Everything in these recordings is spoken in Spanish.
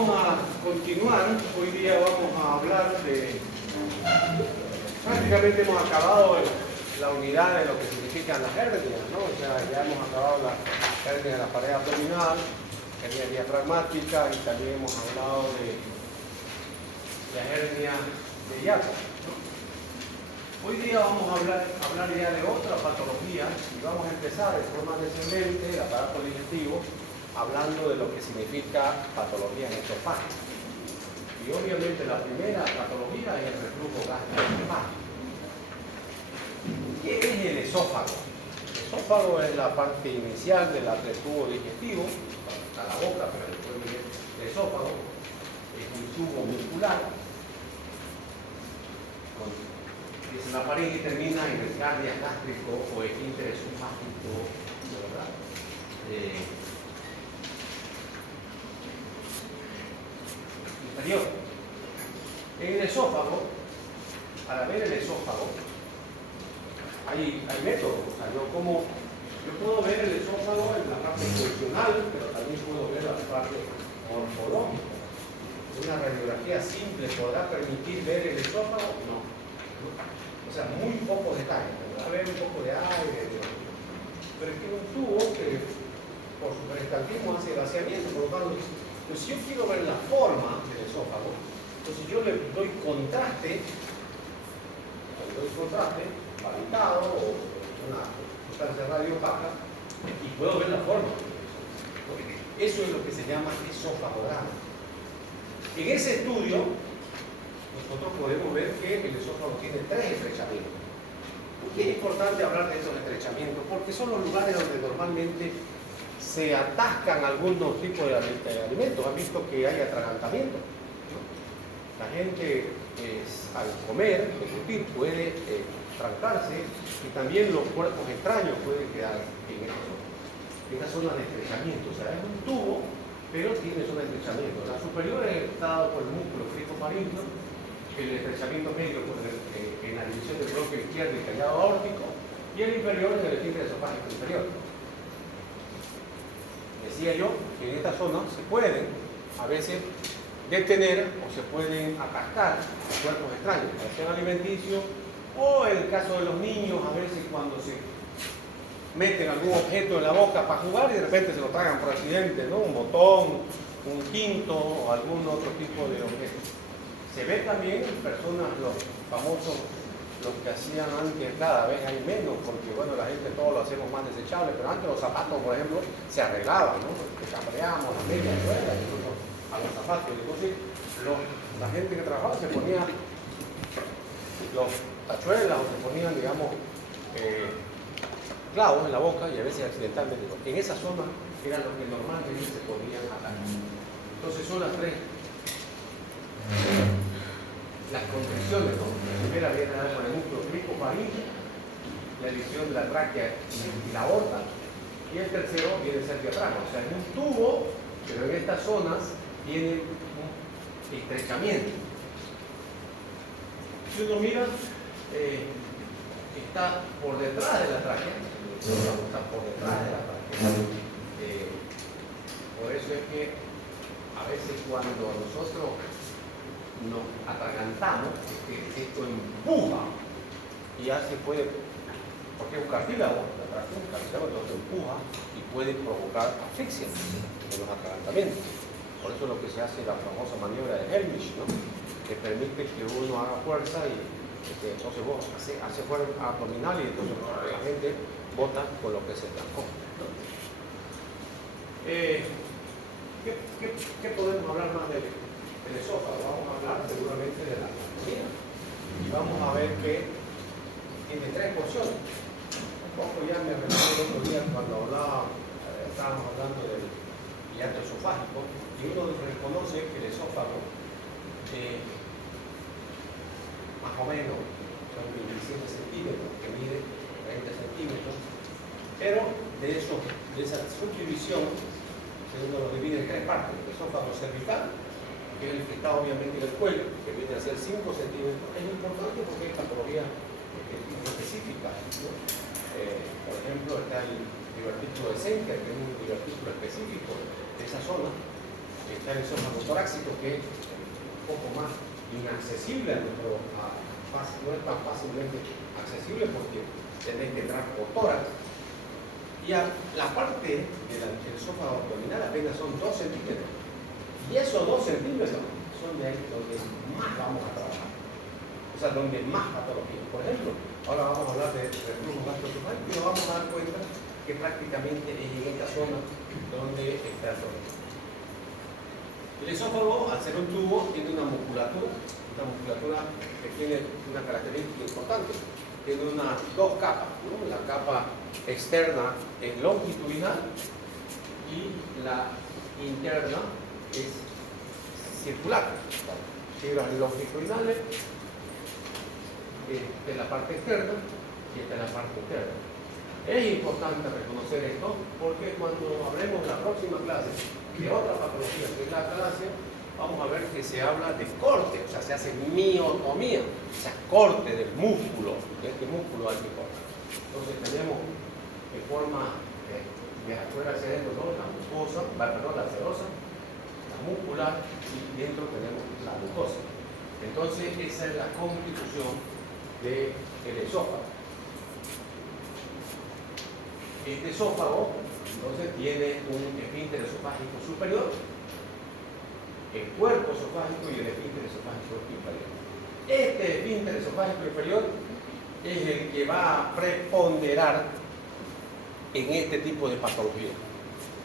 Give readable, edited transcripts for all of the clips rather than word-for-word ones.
vamos a continuar. Hoy día vamos a hablar de... Prácticamente hemos acabado la unidad de lo que significan las hernias, ¿no? O sea, ya hemos acabado la hernia de la pared abdominal, hernia diafragmática, y también hemos hablado de la hernia de hiato, ¿no? Hoy día vamos a hablar ya de otra patología y vamos a empezar de forma descendente el aparato digestivo, hablando de lo que significa patología esofágica. Y obviamente la primera patología es el reflujo gastroesofágico. ¿Qué es el esófago? El esófago es la parte inicial del tubo digestivo, a la boca, pero después viene el esófago. Es un tubo muscular, es la pared que termina en el cardia gástrico o esfínter esofágico, ¿verdad? Inferior. En el esófago, para ver el esófago, hay métodos. O sea, yo puedo ver el esófago en la parte funcional, pero también puedo ver la parte morfológica. Una radiografía simple podrá permitir ver el esófago, no. O sea, muy pocos detalles. Podrá ver un poco de aire, pero es que un tubo que por su peristaltismo hace vaciamiento, por lo tanto, pues si yo quiero ver la forma del esófago, entonces yo le doy contraste, validado o una sustancia radiopaca, y puedo ver la forma. Eso es lo que se llama esofagograma. En ese estudio, nosotros podemos ver que el esófago tiene 3 estrechamientos. ¿Por qué es importante hablar de estos estrechamientos? Porque son los lugares donde normalmente se atascan algunos tipos de alimentos. Han visto que hay atragantamiento, ¿no? La gente al comer, deglutir, puede trancarse, y también los cuerpos extraños pueden quedar en esas zonas de estrechamiento. O sea, es un tubo, pero tiene zonas de estrechamiento. La superior es dado por el músculo fricofaríngeo, el estrechamiento medio en la división del bronquio izquierdo y callado aórtico, y el inferior en el esfínter esofágico inferior. Decía yo que en esta zona se pueden a veces detener o se pueden atascar cuerpos extraños, ya sea alimenticios, o en el caso de los niños, a veces cuando se meten algún objeto en la boca para jugar y de repente se lo tragan por accidente, ¿no? Un botón, un quinto o algún otro tipo de objeto. Se ve también en personas, los famosos, los que hacían antes, cada vez hay menos, porque bueno, la gente todo lo hacemos más desechable, pero antes los zapatos, por ejemplo, se arreglaban, ¿no? Porque cambiábamos las medias ruedas, incluso a los zapatos. Entonces, la gente que trabajaba se ponía los tachuelas o se ponían, digamos, clavos en la boca, y a veces accidentalmente, porque en esa zona era lo que normalmente se podían atacar. Entonces son las 3. Las contracciones, ¿no? La primera viene a dar con el músculo fricofaríngeo, la división de la tráquea y la aorta, y el tercero viene a ser diafragma. O sea, es un tubo, pero en estas zonas tiene un estrechamiento. Si uno mira, está por detrás de la tráquea, está por detrás de la tráquea. Por eso es que a veces cuando nosotros nos atragantamos, esto empuja y ya se puede, porque es un cartílago, entonces empuja y puede provocar asfixia en los atragantamientos. Por eso es lo que se hace la famosa maniobra de Helmich, ¿no? Que permite que uno haga fuerza y entonces vos hace fuerza abdominal y entonces la gente bota con lo que se trancó, ¿no? ¿Qué podemos hablar más del esófago? Vamos a hablar seguramente de la anatomía y vamos a ver que tiene 3 porciones. Un poco ya me recordé el otro día cuando estábamos hablando del hiato esofágico, y uno reconoce que el esófago más o menos son 27 centímetros, que mide 30 centímetros, pero de esa subdivisión uno lo divide en 3 partes: el esófago cervical, que es el que está obviamente en el cuello, que viene a ser 5 centímetros. Es importante porque es patología específica, ¿no? Por ejemplo, está el divertículo de Senker, que es un divertículo específico de esa zona. está el esófago torácico, que es un poco más inaccesible a nuestro, no es tan fácilmente accesible porque tenéis que entrar por tórax. Y a la parte del esófago abdominal apenas son 2 centímetros. Y esos 2 centímetros son de ahí donde más vamos a trabajar. O sea, donde más patología. Por ejemplo, ahora vamos a hablar de reflujo gastroesofágico y nos vamos a dar cuenta que prácticamente es en esta zona donde está el problema. El esófago, al ser un tubo, tiene una musculatura que tiene una característica importante. Tiene dos capas, ¿no? La capa externa es longitudinal y la interna es circular. Fibras longitudinales, esta es la parte externa y esta es la parte interna. Es importante reconocer esto porque cuando hablemos la próxima clase de otra patología que es la atalasia, vamos a ver que se habla de corte, o sea, se hace miotomía, o sea, corte del músculo, de este músculo hay que cortar. Entonces tenemos de forma de afuera hacia adentro, ¿no? La mucosa, la serosa, la muscular, y dentro tenemos la glucosa. Entonces esa es la constitución del esófago. Este esófago entonces tiene un esfínter esofágico superior, el cuerpo esofágico y el esfínter esofágico inferior. Este esfínter esofágico inferior es el que va a preponderar en este tipo de patología.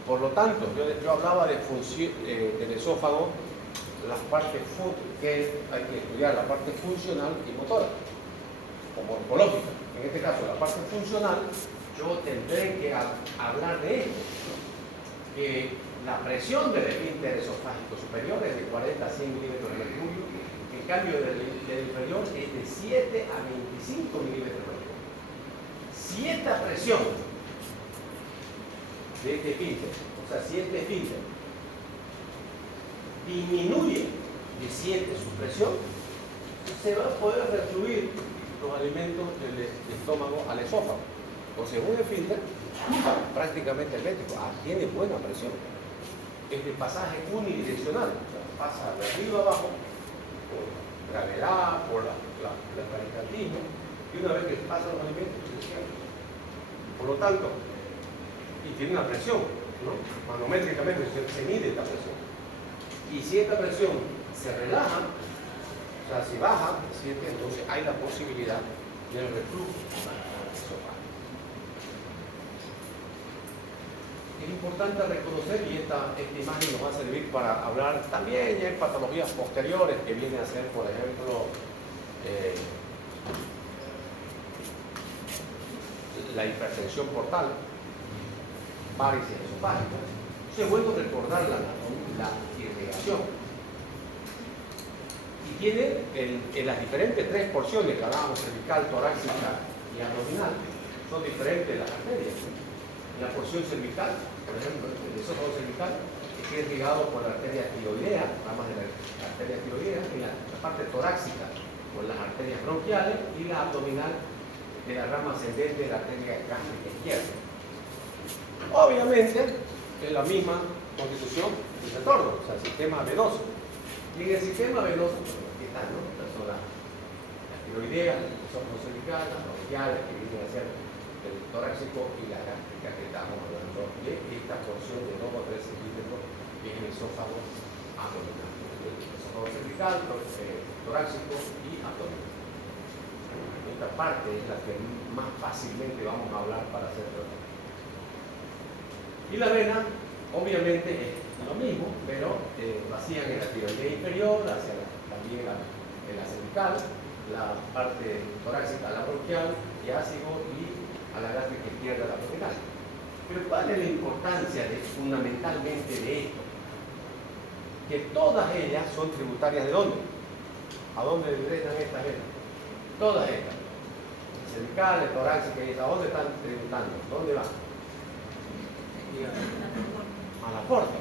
Por lo tanto, yo hablaba del esófago, las partes que hay que estudiar, la parte funcional y motora, o morfológica. En este caso, la parte funcional, yo tendré que hablar de esto, que la presión del esfínter esofágico superior es de 40 a 100 milímetros de mercurio, en cambio del inferior es de 7 a 25 milímetros de mercurio. Si esta presión de este esfínter, o sea, si este esfínter disminuye de 7 su presión, se va a poder refluir los alimentos del estómago al esófago. Entonces, un esfínter prácticamente eléctrico tiene buena presión. Es de pasaje unidireccional, o sea, pasa de arriba abajo por gravedad, por el pericarditismo, y una vez que pasan los alimentos se cierra. Por lo tanto, y tiene una presión, ¿no? Manométricamente se mide esta presión. Y si esta presión se relaja, o sea, si baja, entonces hay la posibilidad del reflujo esofágico. Es importante reconocer, y esta imagen nos va a servir para hablar también ya en patologías posteriores que viene a ser, por ejemplo, la hipertensión portal, varices esofágicas. Es bueno recordar la irrigación. Y tiene en las diferentes 3 porciones que hablábamos, cervical, torácica y abdominal, son diferentes las arterias. La porción cervical, por ejemplo, el esófago cervical, es irrigado por la arteria tiroidea, ramas de la arteria tiroidea, y la parte torácica por las arterias bronquiales, y la abdominal de la rama ascendente de la arteria gástrica izquierda. Obviamente, es la misma constitución del retorno, o sea, el sistema venoso. Y en el sistema venoso, ¿qué tal, no? Son la tiroidea, el esófago cervical, las bronquiales, que vienen a ser el torácico y la gástrica que estamos hablando de esta porción de 2 o 3 centímetros que es el esófago abdominal. El esófago cervical, torácico y abdominal. Esta parte es la que más fácilmente vamos a hablar para hacer tratamiento. Y la vena, obviamente, es lo mismo, pero vacían en la tiroidea inferior, también en la cervical, la parte torácica, la bronquial, y ácido, y a la gástrica izquierda, la abdominal. Pero ¿cuál es la importancia fundamentalmente de esto? Que todas ellas son tributarias ¿de dónde? ¿A dónde drenan estas venas? Todas estas. Cervicales, torácicas, ¿a dónde están tributando? ¿Dónde van? A la porta.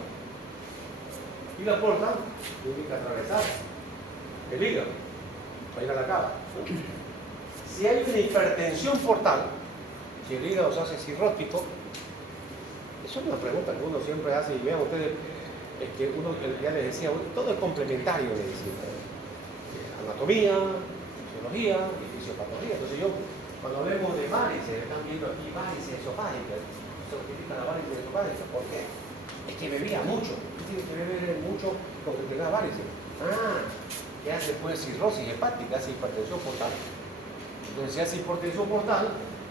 Y la porta tiene que atravesar el hígado para ir a la cava. Si hay una hipertensión portal, si el hígado se hace cirrótico, eso es una pregunta que uno siempre hace, y vean ustedes, es que uno, ya les decía, todo es complementario en medicina. Anatomía, fisiología y fisiopatología. Entonces yo, cuando hablemos de varices, están viendo aquí varices esofágicas. Se utiliza la varices esofágica. ¿Por qué? Es que bebía mucho. Tiene que beber mucho con que tenga varices. ¿Qué hace? Pues cirrosis hepática, hace hipertensión portal. Entonces, si hace hipertensión portal,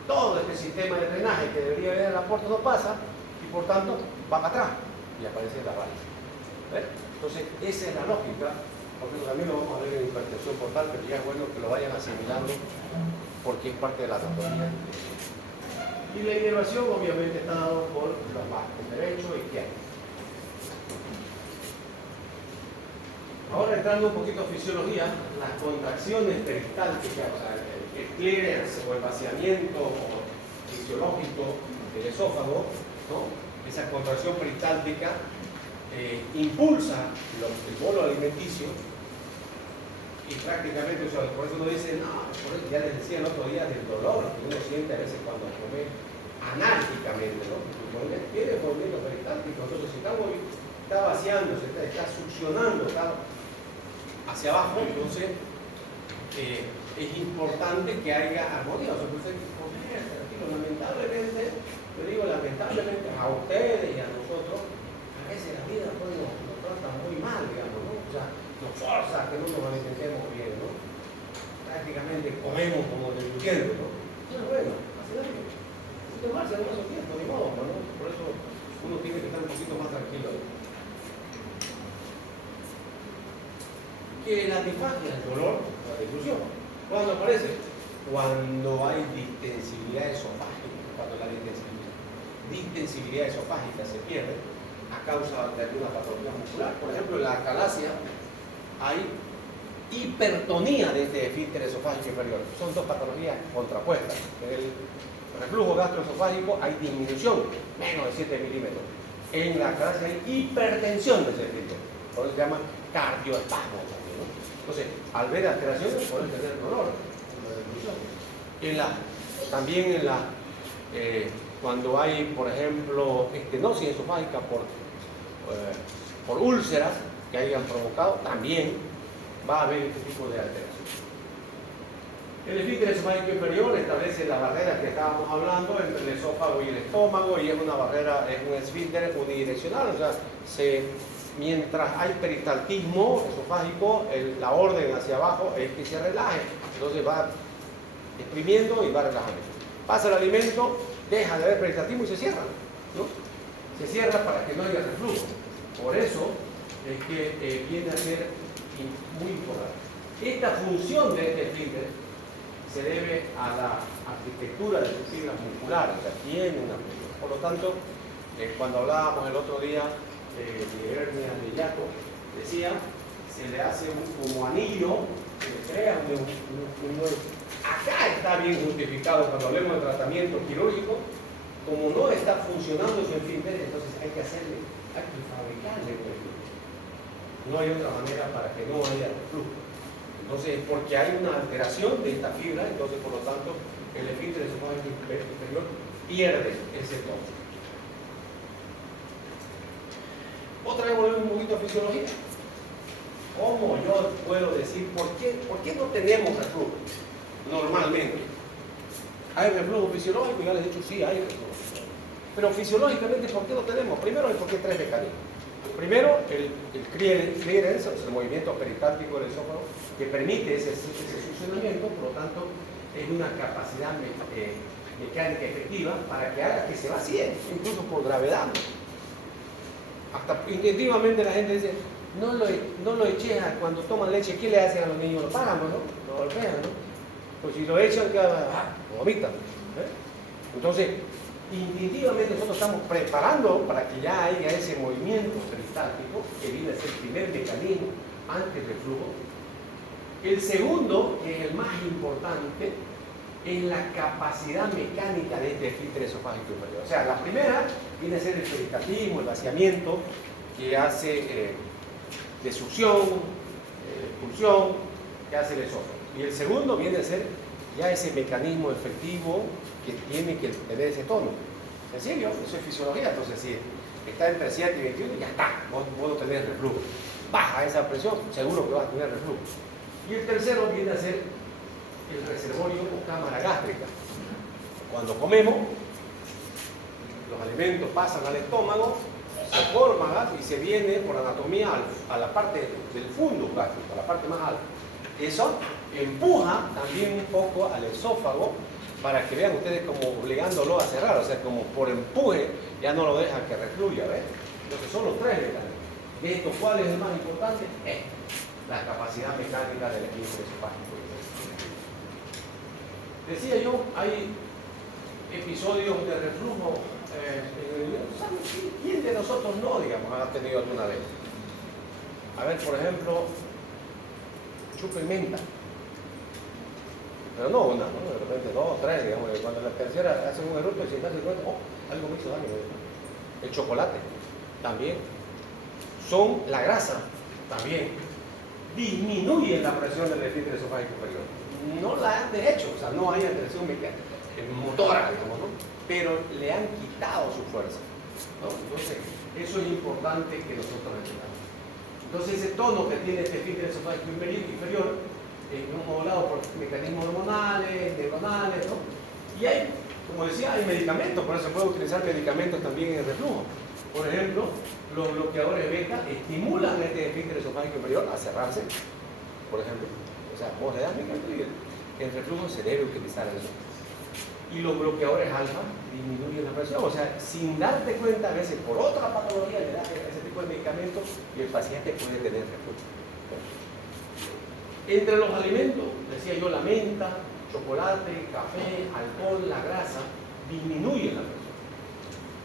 todo este sistema de drenaje que debería haber en la puerta no pasa y por tanto va para atrás y aparece la varice. ¿Ves? Entonces, esa es la lógica, porque también lo vamos a ver en hipertensión portal, pero ya es bueno que lo vayan asimilando porque es parte de la anatomía. Y la inervación obviamente está dado por los marcos derecho e izquierdo. Ahora entrando un poquito a fisiología, las contracciones peristálticas, o sea, el clearance o el vaciamiento fisiológico del esófago, ¿no? Esa contracción peristáltica impulsa el bolo alimenticio y prácticamente, o sea, por eso uno dice, no, por eso ya les decía el otro día del dolor que uno siente a veces cuando come anárquicamente, ¿no? Porque tiene movimiento peristáltico, entonces si está vaciándose, está succionando, está hacia abajo, entonces es importante que haya armonía. O sea, usted comer tranquilo. Lamentablemente, yo digo lamentablemente a ustedes y a nosotros, a veces la vida pues, nos trata muy mal, digamos, ¿no? O sea, nos forza a que no nos alimentemos bien, ¿no? Prácticamente comemos como delincuentes, ¿no? Entonces, bueno, así es bien. Si tomarse de esos tiempos, ni modo, ¿no? Por eso uno tiene que estar un poquito más tranquilo. Que la disfagia, el dolor, la difusión. ¿Cuándo aparece? Cuando hay distensibilidad esofágica. Cuando la distensibilidad esofágica se pierde a causa de alguna patología muscular. Por ejemplo, en la acalasia hay hipertonía de este esfínter esofágico inferior. Son dos patologías contrapuestas. En el reflujo gastroesofágico hay disminución, menos de 7 milímetros. En la acalasia hay hipertensión de ese esfínter. Por eso se llama cardioespasmo. Entonces, al ver alteraciones pueden tener dolor. También cuando hay, por ejemplo, estenosis esofágica por úlceras que hayan provocado, también va a haber este tipo de alteración. El esfínter esofágico inferior establece la barrera que estábamos hablando entre el esófago y el estómago y es una barrera, es un esfínter unidireccional, o sea, mientras hay peristaltismo esofágico, la orden hacia abajo es que se relaje, entonces va exprimiendo y va relajando. Pasa el alimento, deja de haber peristaltismo y se cierra, ¿no? Se cierra para que no haya reflujo. Por eso es que viene a ser muy importante. Esta función de este esfínter se debe a la arquitectura de sus fibras musculares, o sea, tiene una función. Por lo tanto, cuando hablábamos el otro día de hernia de hiato, decía, se le hace como anillo, se le crea un nuevo. Acá está bien justificado cuando hablemos de tratamiento quirúrgico, como no está funcionando su esfínter, entonces hay que fabricarle un esfínter. No hay otra manera para que no haya reflujo. Entonces, porque hay una alteración de esta fibra, entonces por lo tanto el esfínter esofágico inferior pierde ese tono. Otra vez volvemos un poquito a fisiología. ¿Cómo yo puedo decir por qué no tenemos reflujo? Normalmente. ¿Hay reflujo fisiológico? Ya les he dicho, sí, hay reflujo fisiológico. Pero fisiológicamente, ¿por qué no tenemos? Primero hay porque hay tres mecanismos. Primero, el clearance, o sea, el movimiento peristáltico del esófago, que permite ese succionamiento, por lo tanto, es una capacidad mecánica efectiva para que haga que se vacíe, incluso por gravedad. Hasta instintivamente la gente dice, no lo eches cuando toman leche, ¿qué le hacen a los niños? Lo pagan, ¿no? Lo golpean, ¿no? Pues si lo echan, lo vomitan. Entonces, instintivamente nosotros estamos preparando para que ya haya ese movimiento peristáltico, que viene a ser el primer mecanismo antes del flujo. El segundo, que es el más importante, es la capacidad mecánica de este esfínter esofágico inferior. O sea, la primera viene a ser el peristaltismo, el vaciamiento, que hace de succión, expulsión, que hace el esófago. Y el segundo viene a ser ya ese mecanismo efectivo que tiene que tener ese tono. ¿En serio? Eso es fisiología. Entonces, si está entre 7 y 21, ya está, vos no tenés reflujo. Baja esa presión, seguro que vas a tener reflujo. Y el tercero viene a ser el reservorio o cámara gástrica. Cuando comemos, los alimentos pasan al estómago, se forma gas y se viene por anatomía a la parte del fundus gástrico, a la parte más alta. Eso empuja también un poco al esófago para que vean ustedes como obligándolo a cerrar, o sea, como por empuje ya no lo dejan que refluya, ¿ves? Entonces son los tres mecanismos. ¿De estos cuál es el más importante? La capacidad mecánica del esfínter esofágico. Decía yo, hay episodios de reflujo ¿quién de nosotros no, digamos, ha tenido alguna vez? A ver, por ejemplo, chupa y menta. Pero no una, ¿no? De repente dos, tres, digamos, cuando la tercera hace un eructo y se da cuenta, algo me hizo daño. El chocolate, también. Son la grasa, también. Disminuyen la presión del esfínter esofágico superior. No la han deshecho, o sea, no hay presión motora, digamos, ¿no? Pero le han quitado su fuerza, ¿no? Entonces, eso es importante que nosotros entendamos. Entonces, ese tono que tiene este esfínter esofágico inferior es modulado por mecanismos hormonales, neuronales, ¿no? Y hay, como decía, hay medicamentos, por eso se puede utilizar medicamentos también en el reflujo. Por ejemplo, los bloqueadores beta estimulan este esfínter esofágico inferior a cerrarse, por ejemplo. O sea, vos le das medicamento y el reflujo se debe utilizar eso. Y los bloqueadores alfa disminuyen la presión, o sea, sin darte cuenta, a veces por otra patología le das ese tipo de medicamentos y el paciente puede tener reflujo. Entre los alimentos, decía yo, la menta, chocolate, café, alcohol, la grasa, disminuyen la presión.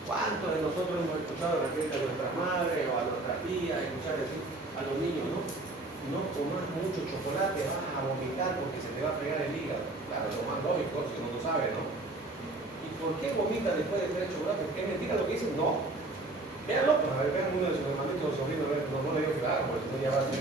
¿Cuántos de nosotros hemos escuchado de repente a nuestras madres o a nuestras tías escuchar decir a los niños, no comas mucho chocolate, vas a vomitar porque se te va a fregar el hígado? Claro, lo más lógico, si uno no sabe, ¿no? ¿Y por qué vomita después de comer chocolate? ¿Por qué es mentira lo que dicen? No. Véanlo, pues a ver, vean uno de sus hermanitos o sobrinos, no le digo claro, porque si no ya va a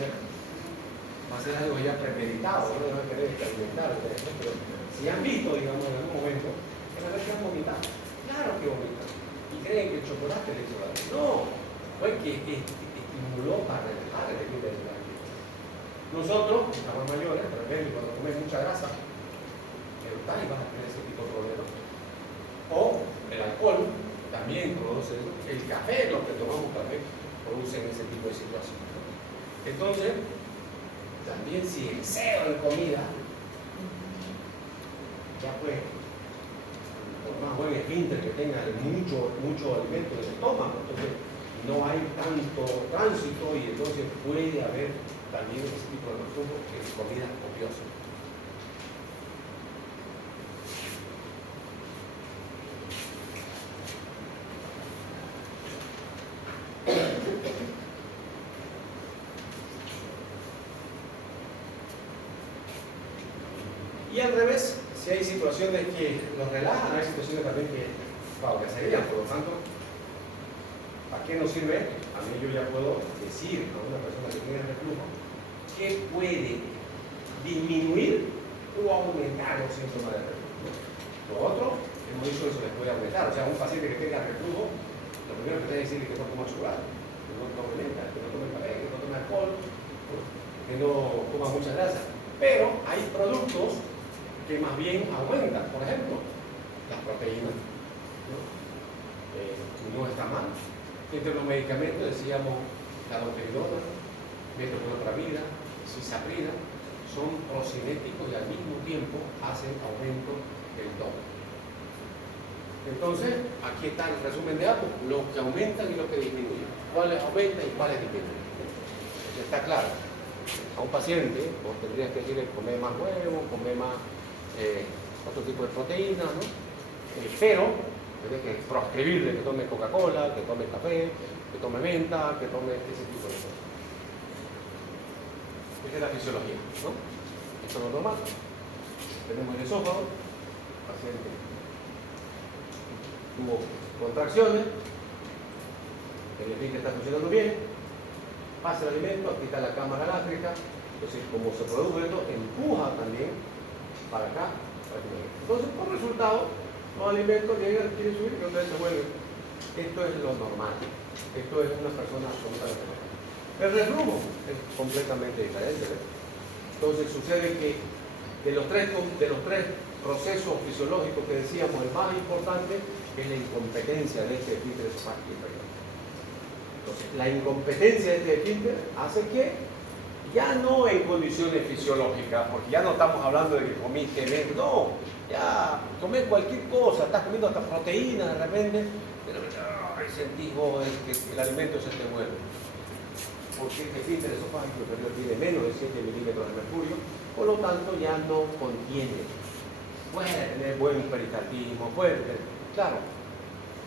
ser algo ya premeditado, no va a querer experimentar, pero si han visto, digamos, en algún momento, que la vez que han vomitado, claro que vomitan, y creen que el chocolate le hizo daño. No, fue que estimuló para relajar el esfínter esofágico. Nosotros, estamos mayores, por ejemplo, cuando comes mucha grasa, vas a tener ese tipo de problemas. O el alcohol también produce eso. El café, los que tomamos café, producen ese tipo de situaciones. Entonces, también si excedo de comida, ya pues, por más buen esfínter que tenga mucho alimento en el estómago, entonces no hay tanto tránsito y entonces puede haber también ese tipo de reflujo en comida copiosa. Y al revés, si hay situaciones que los relajan, hay situaciones también que favorecerían. Por lo tanto, ¿para qué nos sirve esto? A mí yo ya puedo decir a una persona que tiene reflujo que puede disminuir o aumentar los síntomas de reflujo. Lo otro, hemos dicho que se les puede aumentar. O sea, un paciente que tenga reflujo, lo primero que tiene que decirle es que no coma chocolate, que no tome menta, que no tome café, que no tome alcohol, que no coma mucha grasa. Pero hay productos que más bien aumentan, por ejemplo, las proteínas. No está mal. Entre los medicamentos decíamos la doperidona, metoprolopramida, cisaprina, son procinéticos y al mismo tiempo hacen aumento del doble. Entonces, aquí está el resumen de datos, los que aumentan y los que disminuyen. ¿Cuáles aumentan y cuáles disminuyen? Entonces, está claro. A un paciente, vos tendrías que decirle comer más huevo, comer más otro tipo de proteínas, ¿no? Pero tienes que proscribirle que tome Coca-Cola, que tome café, que tome menta, que tome ese tipo de cosas. Esa es la fisiología, ¿no? Esto es lo normal. Tenemos el esófago, el paciente tuvo contracciones, el esfínter está funcionando bien, pasa el alimento, aquí está la cámara gástrica, entonces como se produce esto, empuja también para acá, para que no. Entonces, por resultado, los alimentos llegan, quieren subir y otra vez se vuelven esto es lo normal. Esto es una persona absolutamente normal. El reflujo es completamente diferente. ¿Ves? Entonces sucede que de los tres procesos fisiológicos que decíamos, el más importante es la incompetencia de este esfínter esofágico inferior. Entonces, la incompetencia de este esfínter hace que ya no en condiciones fisiológicas, porque ya no estamos hablando de que comiste menos, no, ya comer cualquier cosa, estás comiendo hasta proteína de repente, pero sentís vos que el alimento se te mueve. Porque el esfínter esofágico inferior tiene menos de 7 milímetros de mercurio, por lo tanto ya no contiene. Puede tener buen peristaltismo, puede tener, claro.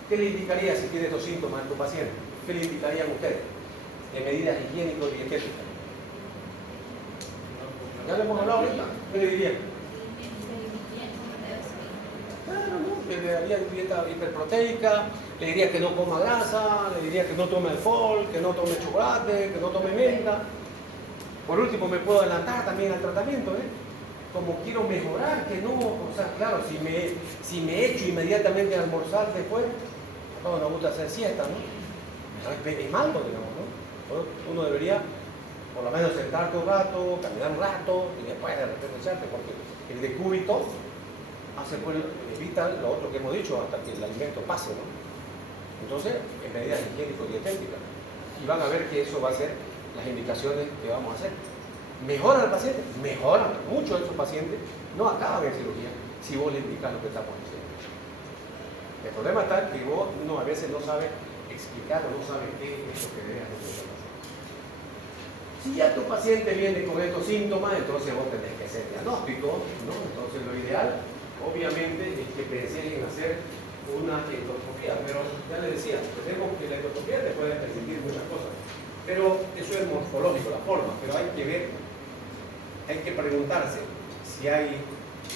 ¿Qué le indicaría si tiene estos síntomas a tu paciente? ¿Qué le indicarían ustedes en medidas higiénico-dietéticas? ¿Ya le hemos hablado ahorita? ¿Qué le dirían? Claro, ¿no? Le daría dieta hiperproteica, le diría que no coma grasa, le diría que no tome alcohol, que no tome chocolate, que no tome menta. Por último, me puedo adelantar también al tratamiento, ¿eh? Como quiero mejorar, que no, o sea, claro, si me echo inmediatamente a almorzar después, a todos nos gusta hacer siesta, ¿no? Es malo, digamos, ¿no? Uno debería, por lo menos, sentarte un rato, caminar un rato, y después de repente echarte, porque el decúbito evita lo otro que hemos dicho, hasta que el alimento pase, ¿no? Entonces, en medidas higiénico-dietéticas. Y van a ver que eso va a ser las indicaciones que vamos a hacer. ¿Mejoran al paciente? Mejoran. Muchos de esos pacientes no acaban en cirugía si vos le indicas lo que estamos diciendo. El problema está que vos a veces no sabes explicar o no sabes qué es lo que debes hacer. Si ya tu paciente viene con estos síntomas, entonces vos tenés que hacer diagnóstico, ¿no? Entonces lo ideal, obviamente, es que penséis en hacer una endoscopía, pero ya les decía, tenemos que la endoscopía te puede permitir muchas cosas, pero eso es morfológico, la forma, pero hay que ver, hay que preguntarse si hay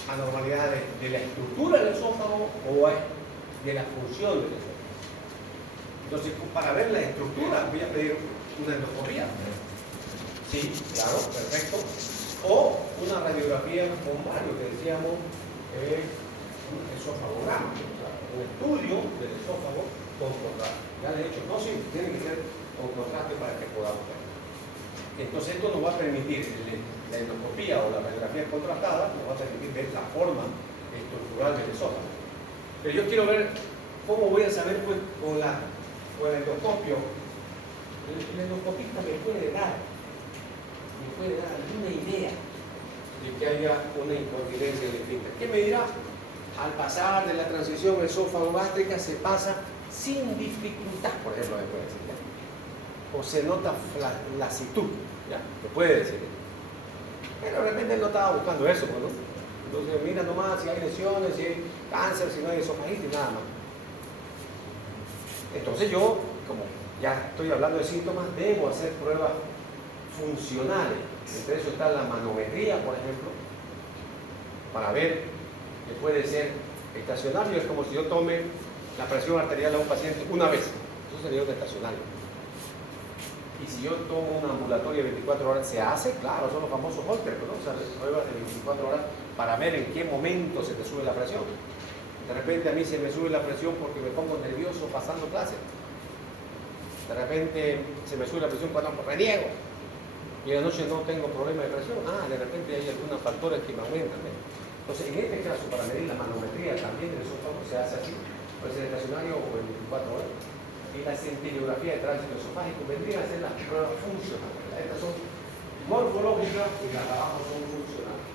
anormalidades de la estructura del esófago o de la función del esófago. Entonces, para ver la estructura, voy a pedir una endoscopía. Sí, claro, perfecto. O una radiografía con varios, que decíamos, un esofagograma, o sea, un estudio del esófago con contraste. Ya de hecho, no, sí, tiene que ser con contraste para que podamos ver. Entonces esto nos va a permitir, la endoscopía o la radiografía contrastada, nos va a permitir ver la forma estructural del esófago. Pero yo quiero ver cómo voy a saber pues, con el endoscopio. El endoscopista me puede dar alguna idea de que haya una incontinencia del esfínter. ¿Qué me dirá? Al pasar de la transición esófago-gástrica se pasa sin dificultad, por ejemplo, me puede decir. O se nota flaccitud, ¿ya? Me puede decir. Pero de repente él no estaba buscando eso, ¿no? Entonces mira nomás si hay lesiones, si hay cáncer, si no hay esofagitis, nada más. Entonces yo, como ya estoy hablando de síntomas, debo hacer pruebas funcionales. Entre eso está la manometría, por ejemplo, para ver que puede ser estacionario. Es como si yo tome la presión arterial a un paciente una vez. Eso sería un estacionario. Y si yo tomo una ambulatoria de 24 horas, ¿se hace? Claro, son los famosos Holter, ¿no? O sea, pruebas de 24 horas para ver en qué momento se te sube la presión. De repente a mí se me sube la presión porque me pongo nervioso pasando clase. De repente se me sube la presión cuando reniego. Y en la noche no tengo problema de presión. De repente hay algunos factores que me aumentan. Entonces, en este caso, para medir la manometría también del esófago se hace así. Puede ser estacionario o en 24 horas. Y la centiliografía de tránsito esofágico vendrían a ser las pruebas funcionales. Estas son morfológicas y las de abajo son funcionales.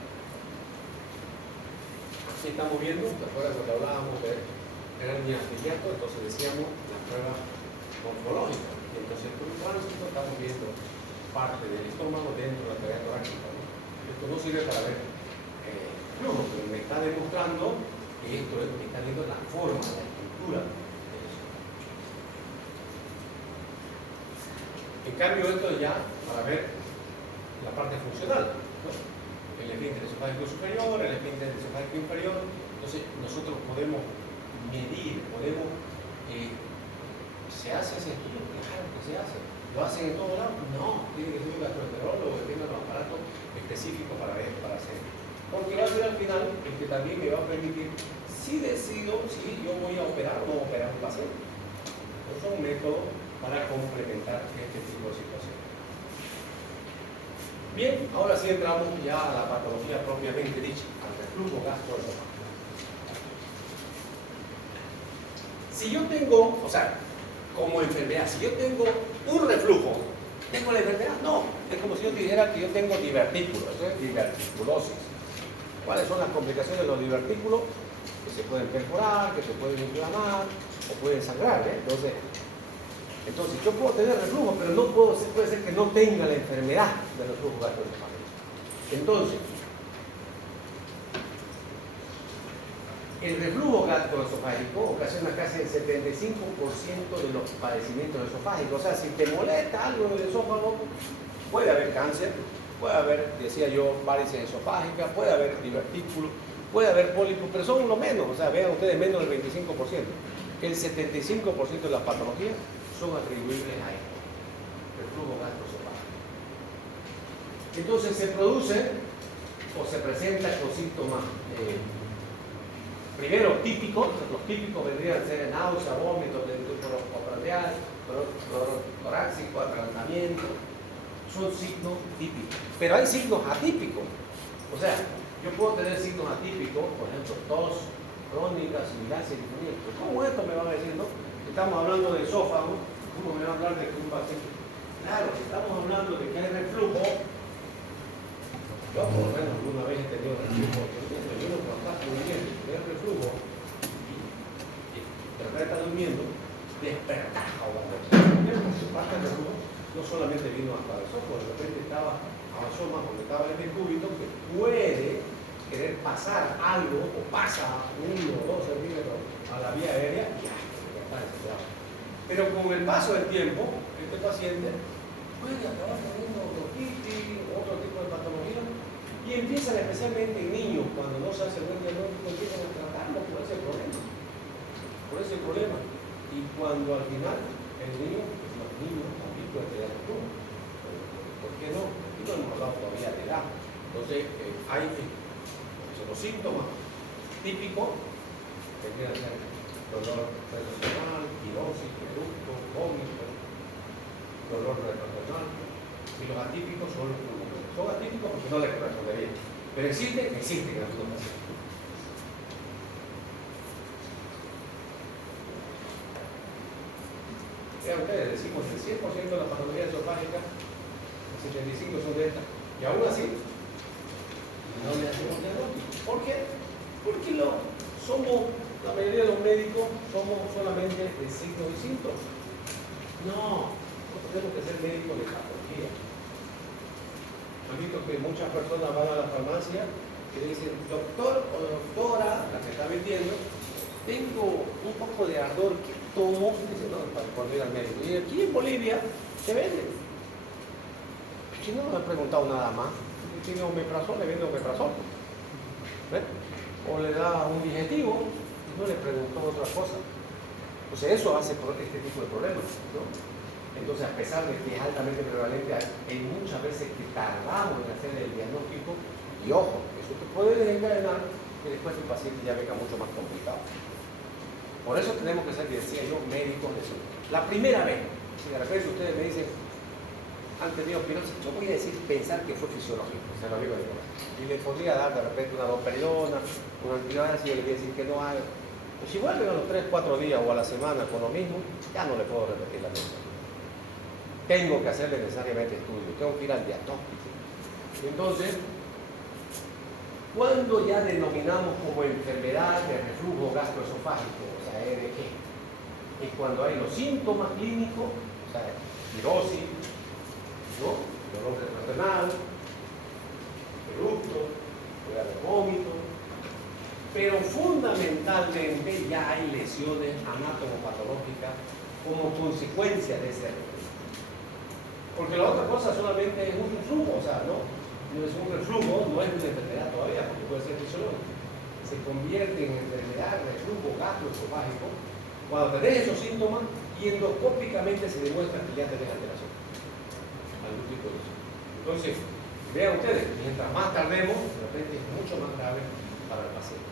Aquí estamos viendo, ¿te acuerdas cuando hablábamos de hernia de hiato? Entonces decíamos las pruebas morfológicas. Y entonces por el tránsito estamos viendo parte del estómago dentro de la cavidad torácica, ¿no? Esto no sirve para ver flujo, pero me está demostrando que esto me está viendo la forma, la estructura. En cambio, esto es ya para ver la parte funcional, ¿no? El esfínter esofágico superior, el esfínter esofágico inferior. Entonces, nosotros podemos medir, ¿se hace ese estudio? Claro que se hace. ¿Lo hacen en todos lados? No, tiene que ser un gastroenterólogo que tenga los aparatos específicos para hacer. Porque va a ser al final el que también me va a permitir, si decido, si yo voy a operar o no operar un paciente. No son métodos para complementar este tipo de situaciones. Bien, ahora sí entramos ya a la patología propiamente dicha, al reflujo gastroesofágico. Si yo tengo, o sea, como enfermedad, si yo tengo un reflujo, ¿tengo la enfermedad? No, es como si yo te dijera que yo tengo divertículos, eso es diverticulosis. ¿Cuáles son las complicaciones de los divertículos? Que se pueden perforar, que se pueden inflamar o pueden sangrar, ¿eh? Entonces yo puedo tener reflujo, pero no puede ser que no tenga la enfermedad del reflujo gastroesofágico. Entonces, el reflujo gastroesofágico ocasiona casi el 75% de los padecimientos esofágicos. O sea, si te molesta algo en el esófago, puede haber cáncer, puede haber, decía yo, varices esofágicas, puede haber divertículos, puede haber pólipos, pero son lo menos. O sea, vean ustedes, menos del 25%. El 75% de las patologías son atribuibles a esto, reflujo gastroesofágico. Entonces se produce o se presenta con síntomas primero típicos. Los típicos vendrían a ser náusea, vómitos, indústero postprandial, dolor torácico, atragantamiento. Son signos típicos. Pero hay signos atípicos. O sea, yo puedo tener signos atípicos, por ejemplo, tos crónica, similancia y disfonía. ¿Cómo esto me van a decir, no? Estamos hablando de esófago, ¿cómo me van a hablar de que un paciente? Claro, si estamos hablando de que hay reflujo, yo por lo menos alguna vez he tenido reflujo, yo no cuando estás durmiendo, tienes reflujo, y de repente estás durmiendo, despertás ahogado. Su parte del reflujo no solamente vino hasta el esófago, de repente avanzó más porque estaba en el cúbito, que puede querer pasar algo, o pasa 1 o 2 centímetros a la vía aérea, ya está desesperado. Pero con el paso del tiempo, este paciente puede acabar teniendo bronquitis, otro tipo de patología, y empiezan especialmente en niños, cuando no se hace buen diagnóstico, empiezan a tratarlo por ese problema. Y cuando al final el niño, los niños también pueden tener reflujo. ¿Por qué no? Aquí no hemos hablado todavía de edad. Entonces, hay los síntomas típicos tendrían que ser dolor renal, pirosis, eructo, vómito, dolor renal. Y los atípicos son los pulmones. Son atípicos porque no les correspondería. Pero existen en algunos pacientes. Vean ustedes, decimos el 100% de las patologías esofágicas, el 75% son de estas. Y aún así, no le hacemos diagnóstico. ¿Por qué? Porque la mayoría de los médicos somos solamente de signos y síntomas. No tenemos que ser médicos de patología. Han visto que muchas personas van a la farmacia y le dicen, doctor o doctora, la que está vendiendo, tengo un poco de ardor que tomo, dice, no, para ir al médico. Y aquí en Bolivia se vende. Si no me he preguntado nada más, tiene omeprazol, le vende omeprazol. ¿Ven? O le da un digestivo y no le preguntó otra cosa. O sea, eso hace este tipo de problemas, ¿no? Entonces, a pesar de que es altamente prevalente, hay muchas veces que tardamos en hacer el diagnóstico y ojo, eso te puede desencadenar que después tu paciente ya venga mucho más complicado. Por eso tenemos que ser, decía yo, médicos de salud. La primera vez, si de repente ustedes me dicen, han tenido pirosis, yo voy a decir, pensar que fue fisiológico, se lo digo de verdad. Y le podría dar de repente una doperidona, una antibiótica, y le voy a decir que no hay. Pues si vuelven a los 3-4 días o a la semana con lo mismo, ya no le puedo repetir la cosa. Tengo que hacerle necesariamente estudios, tengo que ir al diagnóstico. Entonces, cuando ya denominamos como enfermedad de reflujo gastroesofágico, o sea, ¿de qué? Es cuando hay los síntomas clínicos, o sea, pirosis, ¿no? Dolor renal, eructo, vómito, pero fundamentalmente ya hay lesiones anatomopatológicas como consecuencia de ese reflujo. Porque la otra cosa solamente es un reflujo, o sea, no es un reflujo, no es una enfermedad todavía, porque puede ser fisiológico. Se convierte en enfermedad, reflujo gastroesofágico, cuando tenés esos síntomas y endoscópicamente se demuestra que ya tenés alteración. Algún tipo de eso. Entonces, vean ustedes, mientras más tardemos, de repente es mucho más grave para el paciente.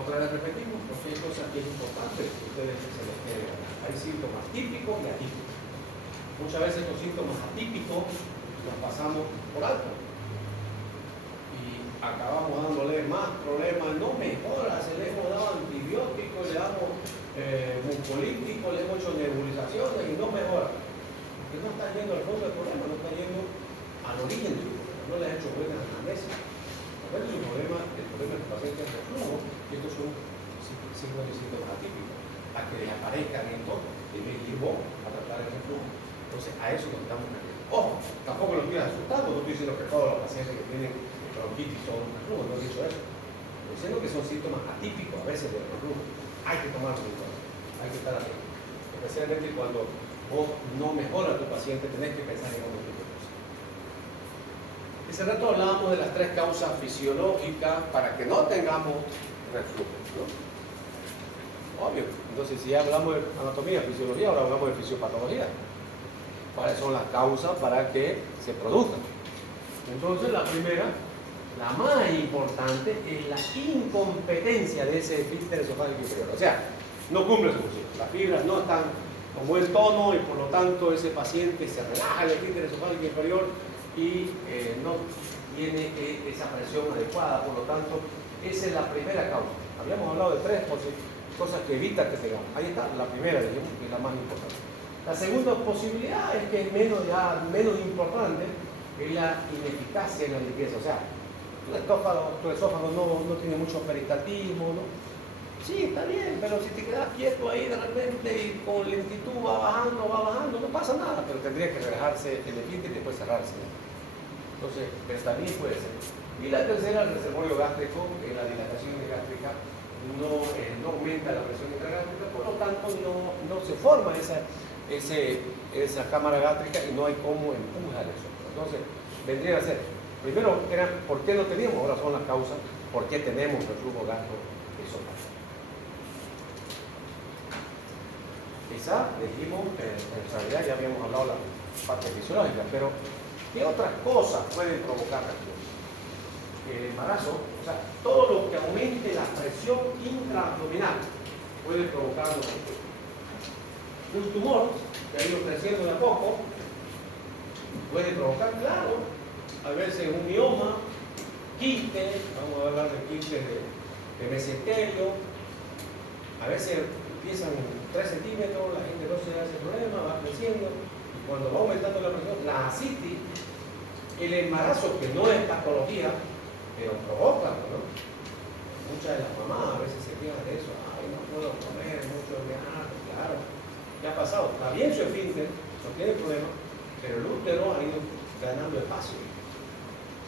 Otra vez repetimos, porque hay cosas que es importante que ustedes se les queden. Hay síntomas típicos y atípicos. Muchas veces los síntomas atípicos los pasamos por alto y acabamos dándole más problemas, no mejora, se le hemos dado antibióticos, le damos mucolíticos, le hemos hecho nebulizaciones y no mejora. Porque no está yendo al fondo del problema, no está yendo al origen del problema, no le ha hecho buena anamnesis. A ver, el problema del paciente es reflujo, y estos son signos y síntomas atípicos. A que le aparezcan esto, debe ir vos a tratar el reflujo. Entonces, a eso nos estamos refiriendo. Ojo, tampoco lo estoy asustando, no estoy diciendo que todos los pacientes que tienen bronquitis son reflujo, no he dicho eso. Estoy diciendo que son síntomas atípicos a veces del reflujo. Hay que tomarlo en cuenta, hay que estar atento. Especialmente cuando vos no mejoras a tu paciente, tenés que pensar en otro tipo de cosas. Hace rato hablábamos de las 3 causas fisiológicas para que no tengamos reflujo, ¿no? Obvio. Entonces, si ya hablamos de anatomía, fisiología, ahora hablamos de fisiopatología. ¿Cuáles son las causas para que se produzcan? Entonces, la primera, la más importante, es la incompetencia de ese esfínter esofágico inferior. O sea, no cumple su función. Las fibras no están con buen tono y por lo tanto ese paciente se relaja el esfínter esofágico inferior y no tiene esa presión adecuada. Por lo tanto, esa es la primera causa. Habíamos hablado de 3 cosas que evitan que tengamos. Ahí está, la primera, digamos, que es la más importante. La segunda posibilidad es que es menos importante, es la ineficacia en la limpieza. O sea, tu esófago no tiene mucho peritatismo, ¿no? Sí, está bien, pero si te quedas quieto ahí de repente y con lentitud va bajando, no pasa nada, pero tendría que relajarse el esfínter y después cerrarse, ¿no? Entonces, pero también puede ser. Y la tercera, el reservorio gástrico, que la dilatación gástrica no aumenta la presión intragástrica, por lo tanto no se forma esa cámara gástrica y no hay cómo empujar eso. Entonces, vendría a ser, primero era por qué no teníamos, ahora son las causas, por qué tenemos reflujo gastroesofágico. Esa, dijimos, en realidad ya habíamos hablado de la parte fisiológica, pero ¿qué otras cosas pueden provocar reflujo? El embarazo, o sea, todo lo que aumente la presión intraabdominal puede provocar un reflujo. Un tumor que ha ido creciendo de a poco puede provocar, claro, a veces un mioma, quiste, vamos a hablar de quiste de mesenterio, a veces empiezan 3 centímetros, la gente no se hace problema, va creciendo, y cuando va aumentando la presión, la ascitis, el embarazo, que no es patología, pero provoca, ¿no? Muchas de las mamás a veces se quejan de eso, ay, no puedo comer mucho viajar, claro, ya ha pasado, está bien su esfínter, no tiene problema, pero el útero ha ido ganando espacio,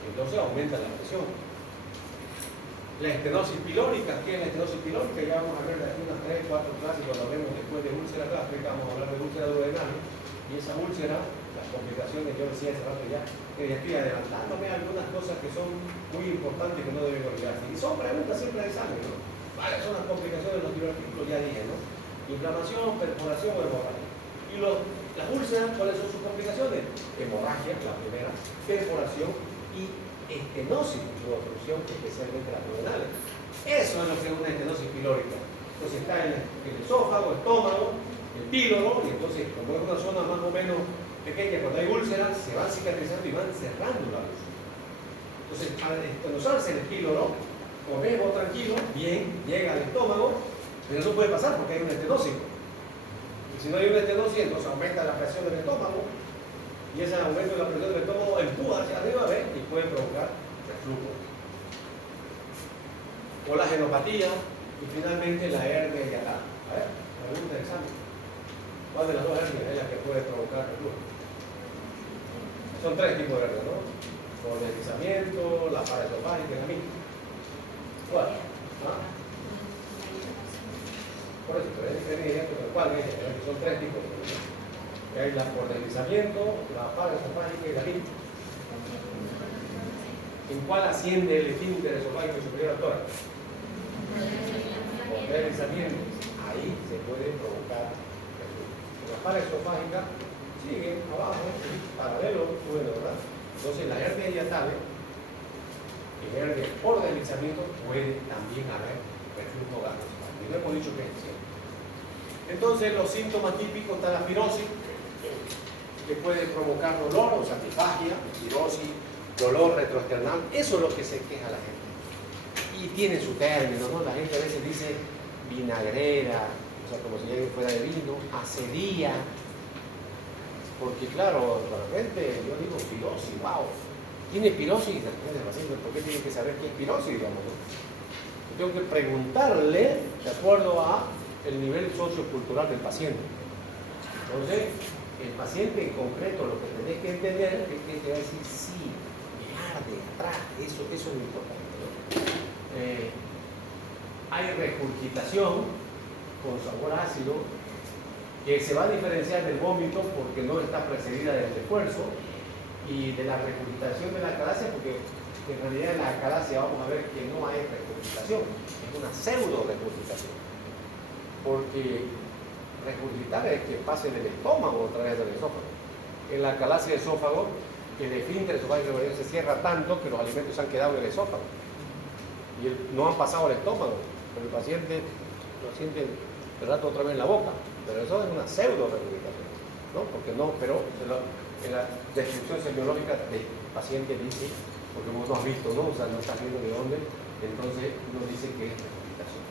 entonces aumenta la presión. La estenosis pilórica, ¿qué es la estenosis pilórica? Ya vamos a ver de aquí unas 3, 4 clases cuando hablemos después de úlcera gástrica, vamos a hablar de úlcera duodenal, y esa úlcera, las complicaciones, yo decía hace rato ya, que ya estoy adelantándome a algunas cosas que son muy importantes que no deben olvidarse. Y son preguntas siempre de examen, ¿no? ¿Cuáles son las complicaciones de los tiroartículos? Ya dije, ¿no? Inflamación, perforación o hemorragia. Y las úlceras, ¿cuáles son sus complicaciones? Hemorragia, la primera, perforación y estenosis, u obstrucción, especialmente las duodenales. Eso es lo que es una estenosis pilórica. Entonces está en el esófago, estómago, el píloro, y entonces como es una zona más o menos pequeña, cuando hay úlceras, se van cicatrizando y van cerrando la úlcera. Entonces, al estenosarse el píloro, comemos tranquilo, bien, llega al estómago, pero no puede pasar porque hay un estenosis. Y si no hay una estenosis, entonces aumenta la presión del estómago, y ese aumento de la presión del estómago empuja hacia arriba, ¿ves? Y puede provocar reflujo. O la genopatía, y finalmente la hernia hiatal. A ver, pregunta de examen. ¿Cuál de las 2 hernias es la que puede provocar reflujo? Son 3 tipos de hernias, ¿no? Por deslizamiento, la paraesofágica y la misma. ¿Cuál? ¿Ah? Por eso, pero es diferente, pero ¿cuál es? Son 3 tipos de hernias. Hay la por deslizamiento, la paraesofágica y la misma. ¿En cuál asciende el esfínter esofágico superior al tórax? Por deslizamiento. Ahí se puede provocar reflujo. La paraesofágica sigue abajo, paralelo, sube, ¿verdad? Entonces la hernia hiatal y hernia por deslizamiento puede también haber reflujo gastroesofágico. Y no hemos dicho que es cierto. Entonces, los síntomas típicos están la pirosis, que puede provocar dolor o satisfagia, pirosis, dolor retroesternal. Eso es lo que se queja la gente. Y tiene su término, ¿no? La gente a veces dice vinagrera, o sea, como si fuera de vino, acidía. Porque claro, de repente yo digo pirosis, wow, tiene pirosis, y de repente el paciente, ¿por qué tiene que saber qué es pirosis, digamos, ¿no? Yo tengo que preguntarle de acuerdo a el nivel sociocultural del paciente. Entonces, el paciente en concreto, lo que tenés que entender es que te va a decir sí, me arde, atrás, eso es lo importante, ¿no? Hay regurgitación con sabor ácido, que se va a diferenciar del vómito porque no está precedida del esfuerzo, y de la regurgitación de la acalasia porque en realidad en la acalasia vamos a ver que no hay regurgitación, es una pseudo regurgitación, porque regurgitar es que pase del estómago otra vez del esófago. En la acalasia del esófago el esfínter esofágico se cierra tanto que los alimentos se han quedado en el esófago y no han pasado al estómago, pero el paciente lo siente el rato otra vez en la boca. Pero eso es una pseudo regurgitación, ¿no? Porque no, pero en la descripción semiológica del paciente dice, porque vos no has visto, ¿no? O sea, no estás viendo de dónde, entonces nos dice que es regurgitación.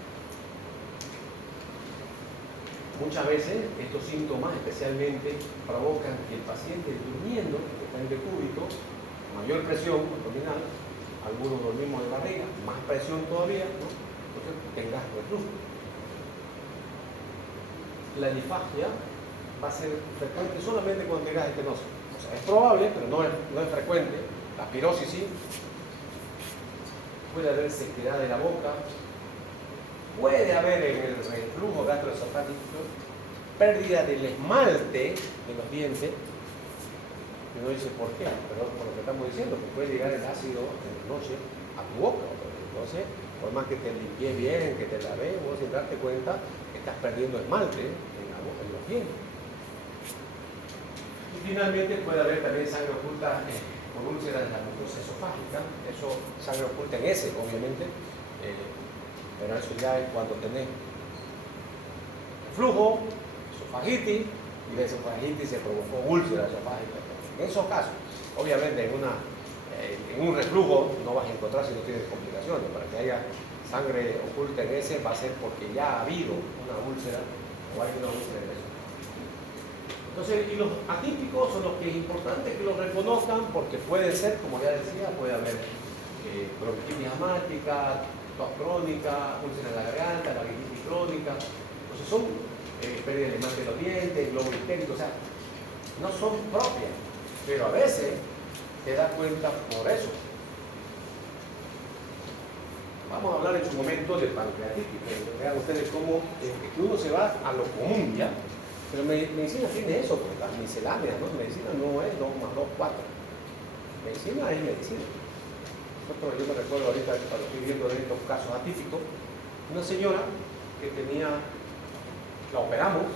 Muchas veces estos síntomas especialmente provocan que el paciente durmiendo, que está en decúbito, mayor presión abdominal, algunos dormimos de barriga, más presión todavía, ¿no? Entonces tengas reflujo. La disfagia va a ser frecuente solamente cuando tengas estenosis. O sea, es probable, pero no es frecuente. La pirosis sí. Puede haber sequedad de la boca. Puede haber en el reflujo gastroesofágico pérdida del esmalte de los dientes. Y uno dice, ¿por qué? Pero por lo que estamos diciendo, que puede llegar el ácido en la noche a tu boca. Entonces, por más que te limpies bien, que te laves, vos sin darte cuenta, estás perdiendo esmalte en los dientes. Y finalmente puede haber también sangre oculta por úlceras de la mucosa esofágica. Eso, sangre oculta en ese, obviamente, pero eso ya es cuando tenés flujo, esofagitis, y la esofagitis se provocó úlcera esofágica. En esos casos, obviamente en un reflujo no vas a encontrar si no tienes complicaciones. Para que haya sangre oculta en ese va a ser porque ya ha habido una úlcera o hay una úlcera en eso. Entonces, y los atípicos son los que es importante que los reconozcan porque pueden ser, como ya decía, puede haber bronquitis asmática, tos crónica, úlcera en la garganta, laringitis crónica. Entonces son pérdida de esmalte de los dientes, globo histérico, o sea, no son propias, pero a veces te das cuenta por eso. Vamos a hablar en su momento de pancreatitis, pero vean ustedes cómo uno se va a lo común ya, pero medicina tiene eso, pues las misceláneas, ¿no? Medicina no es 2 más 2, 4. Medicina es medicina. Yo me recuerdo ahorita, cuando estoy viendo de estos casos atípicos, una señora que la operamos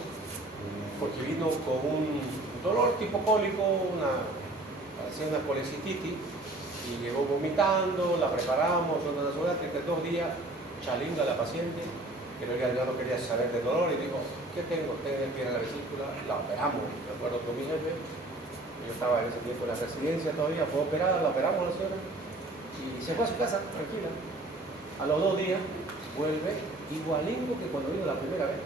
porque vino con un dolor tipo cólico, parecía una colecistitis, y llegó vomitando, la preparamos, una nasogástrica, 2 días, chalinga la paciente, pero ella ya no quería saber del dolor y dijo, ¿qué tengo? Usted tiene la vesícula, la operamos, de acuerdo con mi jefe, yo estaba en ese tiempo en la residencia todavía, fue operada, la operamos a la señora, y se fue a su casa, tranquila. A los 2 días, vuelve igualito que cuando vino la primera vez.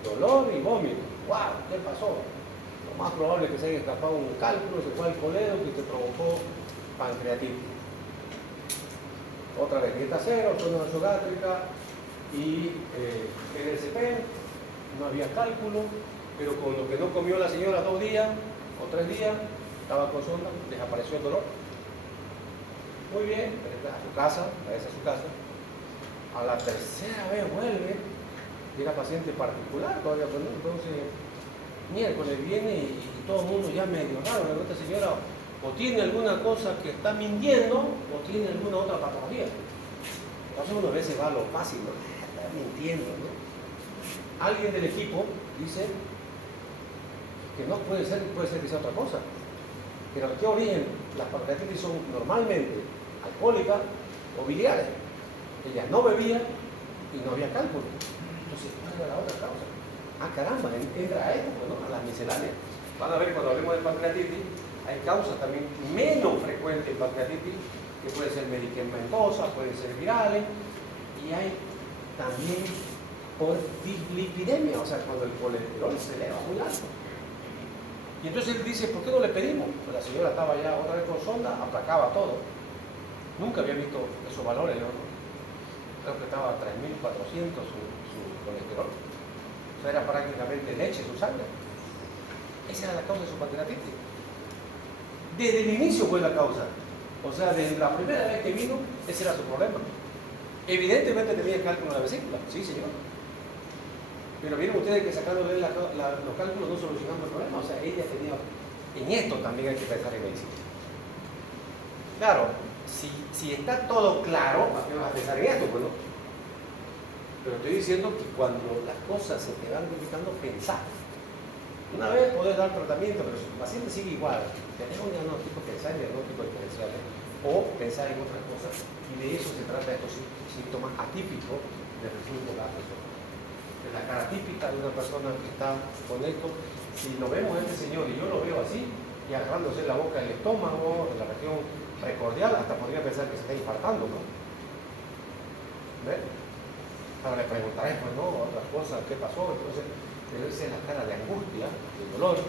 Dolor y vómito. ¡Wow! ¿Qué pasó? Lo más probable es que se haya escapado un cálculo, se fue al coledo que te provocó pancreatitis. Otra vez, dieta cero, zona nasogástrica y NSP, no había cálculo, pero con lo que no comió la señora 2 días o 3 días, estaba con sonda, desapareció el dolor. Muy bien, regresa a su casa, a la tercera vez vuelve, y era paciente particular todavía, ¿no? Entonces, miércoles viene y todo el mundo ya medio raro, ¿no? Esta señora o tiene alguna cosa que está mintiendo o tiene alguna otra patología. Entonces uno a veces va a lo fácil, ¿no? Está mintiendo, ¿no? Alguien del equipo dice que no puede ser que sea otra cosa. Pero ¿a qué origen? Las pancreatitis son normalmente alcohólicas o biliares. Ella no bebía, y no había cálculo. Entonces, ¿cuál era la otra causa? Ah, caramba, entra a esto, ¿no? A las misceláneas. Van a ver cuando hablemos de pancreatitis, hay causas también menos frecuentes en pancreatitis, que pueden ser medicamentosas, pueden ser virales, y hay también por dislipidemia, o sea, cuando el colesterol se eleva muy alto. Y entonces él dice, ¿por qué no le pedimos? Pues la señora estaba ya otra vez con sonda, aplacaba todo. Nunca había visto esos valores, yo creo que estaba a 3.400 su colesterol. O sea, era prácticamente leche su sangre. Esa era la causa de su pancreatitis. Desde el inicio fue la causa. O sea, desde la primera vez que vino, ese era su problema. Evidentemente tenía cálculo en la vesícula, sí señor. Pero vieron ustedes que sacándole los cálculos no solucionando el problema. O sea, ella tenía... En esto también hay que pensar en medicina. Claro, si está todo claro, ¿para qué vas a pensar en esto? Pues no. Pero estoy diciendo que cuando las cosas se te van complicando, pensar. Una vez podés dar tratamiento, pero si tu paciente sigue igual, tenés un diagnóstico, pensar en diagnóstico diferencial o pensar en otras cosas, y de eso se trata de estos síntomas atípicos de reflujo gástrico. Es la cara típica de una persona que está con esto. Si lo vemos a este señor y yo lo veo así, y agarrándose la boca del estómago, en la región precordial, hasta podría pensar que se está infartando, ¿no? ¿Ves? Ahora le preguntaré, pues no, otras cosas, ¿qué pasó? Entonces, pero esa es la cara de angustia, de dolor,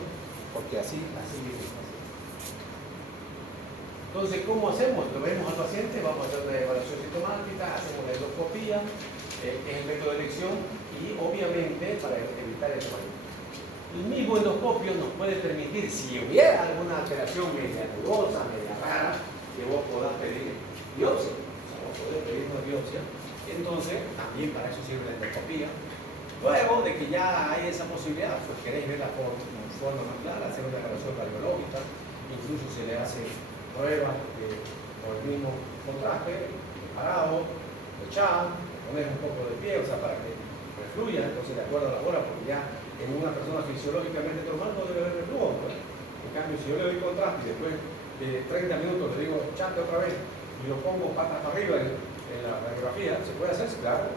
porque así viene el paciente. Entonces, ¿cómo hacemos? Lo vemos al paciente, vamos a hacer una evaluación sintomática, hacemos la endoscopía, es el método de elección, y obviamente para evitar el tamaño. El mismo endoscopio nos puede permitir, si hubiera alguna alteración media dudosa, media rara, que vos podás pedir biopsia. O sea, vos podés pedir una biopsia. Entonces, también para eso sirve la endoscopía. Luego de que ya hay esa posibilidad, pues queréis verla por forma más clara, hacer una evaluación radiológica, incluso se le hace pruebas por el mismo contraste, parado, echado, poner un poco de pie, o sea, para que refluya, entonces de acuerdo a la hora, porque ya en una persona fisiológicamente normal no debe haber reflujo, ¿no? En cambio, si yo le doy contraste y después de 30 minutos le digo, echate otra vez, y lo pongo patas para arriba en la radiografía, ¿se puede hacer? Claro.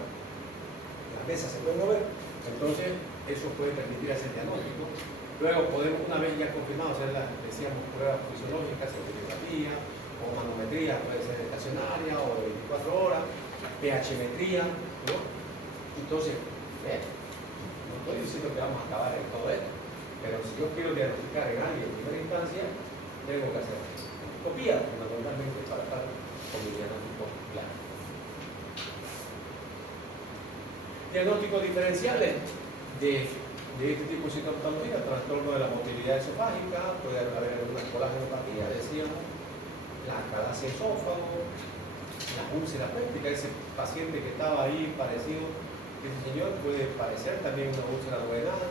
Las mesas se pueden mover, entonces eso puede permitir hacer diagnóstico. Luego podemos, una vez ya confirmado, hacer las, decíamos, pruebas fisiológicas, radiografía o manometría, puede ser estacionaria o de 24 horas, pH-metría, ¿no? Entonces, no estoy diciendo que vamos a acabar en todo esto, pero si yo quiero diagnosticar en alguien en primera instancia, tengo que hacer copia fundamentalmente para estar con mi diagnóstico claro. Diagnósticos diferenciales de este tipo de sintomatología, trastorno de la motilidad esofágica, puede haber alguna colágenopatía, decíamos, la acalasia esófago, la úlcera péptica, ese paciente que estaba ahí parecido, ese señor puede parecer también una úlcera duodenal,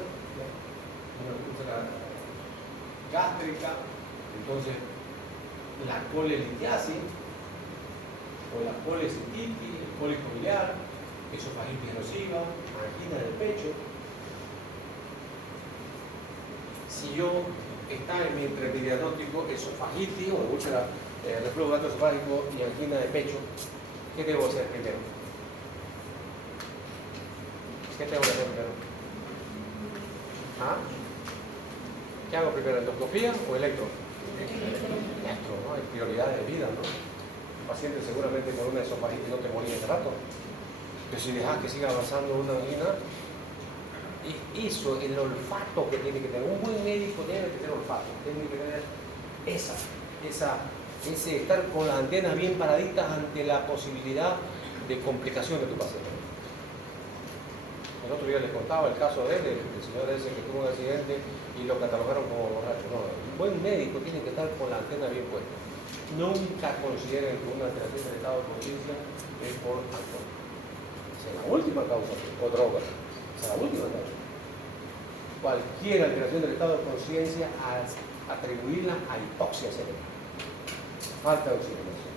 una úlcera gástrica, entonces la colelitiasis o la colecistitis, el cólico biliar, esofagitis erosiva, angina del pecho. Si yo está entre mi diagnóstico esofagitis o úlcera, reflujo gastroesofágico y angina de pecho, ¿qué debo hacer primero? ¿Qué tengo que hacer primero? ¿Ah? ¿Qué hago primero? ¿Endoscopía o electro? Electro, ¿no? Hay prioridades de vida, ¿no? Un paciente seguramente con una esofagitis no te moría en rato. Pero si dejas que siga avanzando una angina, eso, el olfato que tiene que tener. Un buen médico tiene que tener olfato, tiene que tener ese estar con las antenas bien paraditas ante la posibilidad de complicación de tu paciente. El otro día les contaba el caso de él, el señor ese que tuvo un accidente y lo catalogaron como borracho. No, un buen médico tiene que estar con la antena bien puesta. Nunca consideren que una alteración del estado de conciencia es por alcohol. Esa es la última causa, o droga. Esa es la última causa. Cualquier alteración del estado de conciencia, atribuirla a hipoxia cerebral. Falta de oxigenación.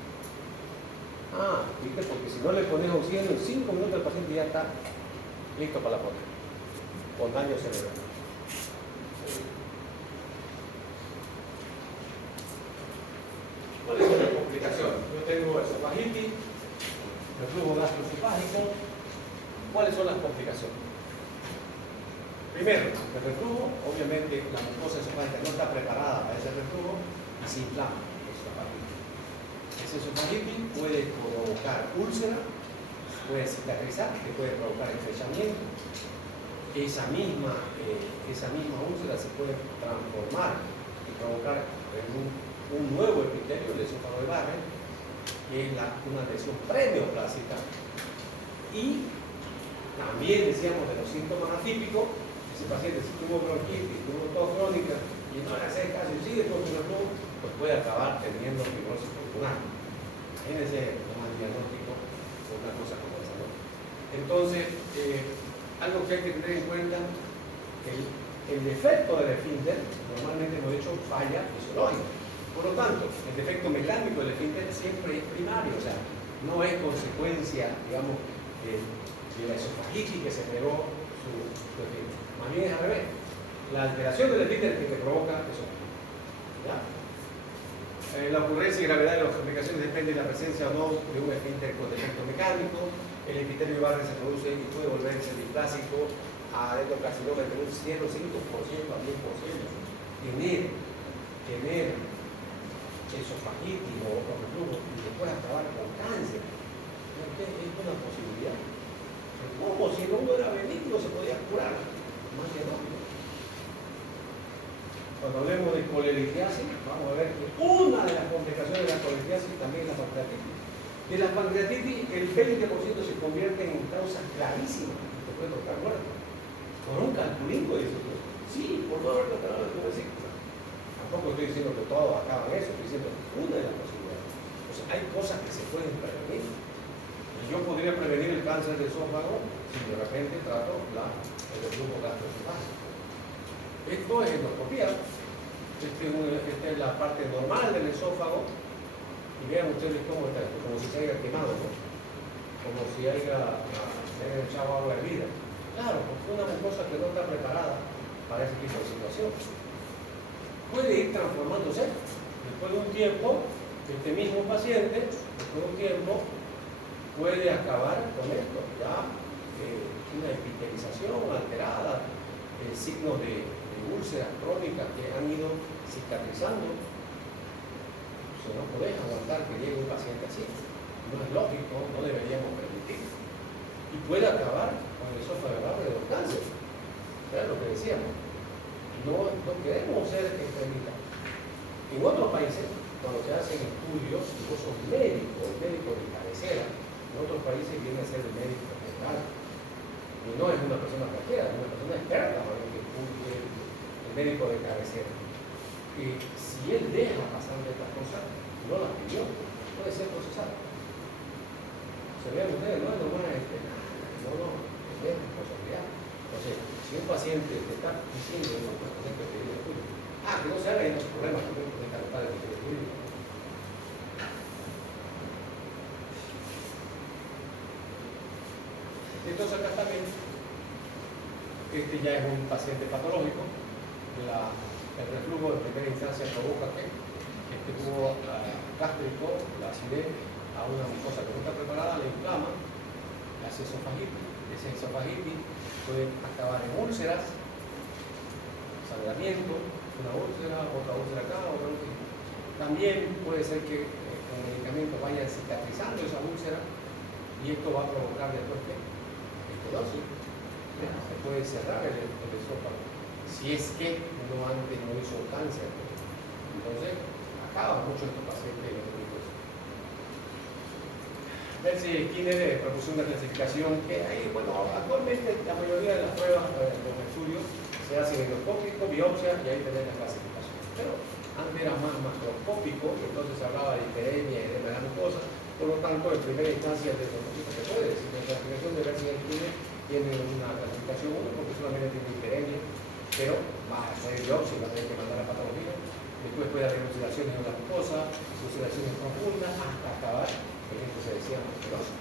Ah, ¿viste? Porque si no le pones oxígeno, en 5 minutos el paciente ya está listo para la foto, con daño cerebral. ¿Cuáles son las complicaciones? Yo tengo esofagitis, reflujo gastroesofágico, ¿cuáles son las complicaciones? Primero, el reflujo, obviamente la mucosa esofágica no está preparada para ese reflujo y se inflama. Ese esofagitis puede provocar úlcera, puede cicatrizar, que puede provocar estrechamiento. Esa misma úlcera se puede transformar y provocar en un nuevo epitelio del esófago de Barrett, que es una lesión preneoplásica. Y también decíamos de los síntomas atípicos, ese paciente si tuvo bronquitis, tuvo tos crónica y no le hace caso y sigue con su reflujo, pues puede acabar teniendo fibrosis pulmonar. Imagínense un diagnóstico de una cosa como esa, ¿no? Entonces, algo que hay que tener en cuenta, el defecto del esfínter, normalmente hemos dicho falla fisiológica. Por lo tanto, el defecto mecánico del esfínter siempre es primario, o sea, no es consecuencia, digamos, de la esofagitis que se pegó su esfínter. Más bien es al revés. La alteración del esfínter es que provoca esofagitis. ¿Ya? La ocurrencia y gravedad de las complicaciones depende de la presencia o no de un esfínter con defecto mecánico. El epitelio de Barrett se produce y puede volverse displásico a adenocarcinoma entre un 0,5% a 10%. Tener esofagitis o reflujo y después acabar con cáncer es una posibilidad. ¿Cómo? Si no era benigno se podía curar. Más que no. Cuando hablemos de coleritiasis, vamos a ver que una de las complicaciones de la coleritiasis también es la pancreatitis. De la pancreatitis, el 20% se convierte en causas clarísimas que te puede tocar muerte. Con un calculico dice usted. Sí, por no haber tratado de vesícula. Tampoco estoy diciendo que todo acaba en eso, estoy diciendo una de las posibilidades. O sea, hay cosas que se pueden prevenir. Y yo podría prevenir el cáncer de esófago si de repente trato el reflujo gastroesofágico. Esto es endoscopía. Esta es la parte normal del esófago. Y vean ustedes cómo está esto, como si se haya quemado, ¿no? Como si se haya echado agua hervida. Claro, porque es una mucosa que no está preparada para ese tipo de situación. Puede ir transformándose. Después de un tiempo, este mismo paciente, después de un tiempo, puede acabar con esto. Ya una epitelización alterada, signos de úlceras crónicas que han ido cicatrizando. O sea, no podés aguantar que llegue un paciente así. No es lógico, no deberíamos permitir. Y puede acabar con el esófago de Barrett de los cánceres. Era lo que decíamos. No queremos ser extremistas. En otros países, cuando se hacen estudios, y vos sos médico, el médico de cabecera, en otros países viene a ser el médico general. Y no es una persona cualquiera, es una persona experta, el médico de cabecera. Y si él deja pasar de estas cosas, no las pidió, puede ser procesado. Se vean ustedes, no es normal, no, es responsabilidad. Entonces, si un paciente te está diciendo, no, pues tenés que pedir el estudio. Que no se haga, hay otros problemas, no puede calentar el estudio. Entonces acá también, este ya es un paciente patológico. El reflujo de primera instancia provoca que este tubo gástrico, la acidez, a una mucosa que no está preparada, le inflama, le hace esofagitis. Esa esofagitis puede acabar en úlceras, sangramiento, una úlcera, otra úlcera acá, otra úlcera. También puede ser que con el medicamento vaya cicatrizando esa úlcera y esto va a provocar después que esterosis. Se puede cerrar el esófago si es que antes no hizo cáncer. Entonces, acaban mucho estos pacientes en este tipo de cosas. Verse Skinner propuso una clasificación que hay, bueno, actualmente la mayoría de las pruebas de los estudios se hacen endoscópico, biopsia y ahí tenés la clasificación. Pero antes era más macroscópico, y entonces se hablaba de hiperemia y de la mucosa. Por lo tanto, en primera instancia, el endoscópico se puede decir que la clasificación de Verse Skinner tiene una clasificación 1 porque solamente tiene hiperemia, pero va a hacer biopsia y va a tener que mandar a patología. Después puede haber ulceraciones en la mucosa, ulceraciones profundas, hasta acabar, por ejemplo, se decía masculosis,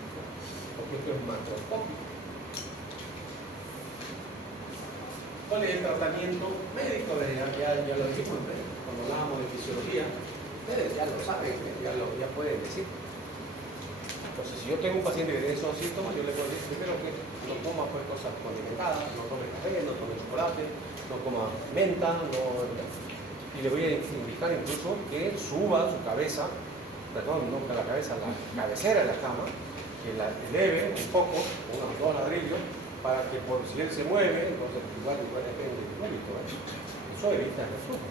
porque esto es macroscópico. ¿Cuál es el tratamiento médico? Ya lo dijimos cuando hablábamos de fisiología. Ustedes ya lo saben, ya pueden decir. Entonces, si yo tengo un paciente que tiene esos síntomas, yo le puedo decir primero que no coma pues, cosas condimentadas, no tome café, no tome chocolate, no coma menta, y le voy a indicar incluso que suba su cabeza, perdón, no que la cabeza, la cabecera de la cama, que la eleve un poco, unos 2 ladrillos, para que por si él se mueve, entonces igual depende del médico. Eso evita el reflujo.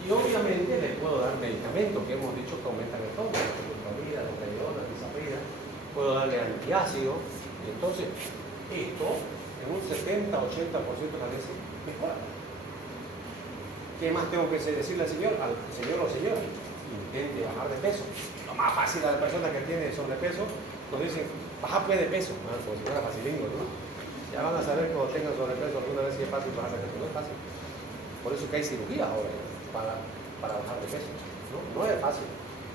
Y obviamente le puedo dar medicamentos que hemos dicho que aumentan el tono, la glutamina, la prednisona, la tisaprida, puedo darle antiácido, y entonces esto en un 70-80% de las veces mejora. ¿Qué más tengo que decirle al señor o señora? Intente bajar de peso. Lo más fácil a la persona que tiene sobrepeso, nos dicen, baja pues de peso, como si fuera facilingo, ¿no? Ya van a saber que cuando tengan sobrepeso alguna vez si es fácil bajar de peso, no es fácil. Por eso que hay cirugía ahora para bajar de peso, ¿no? No es fácil.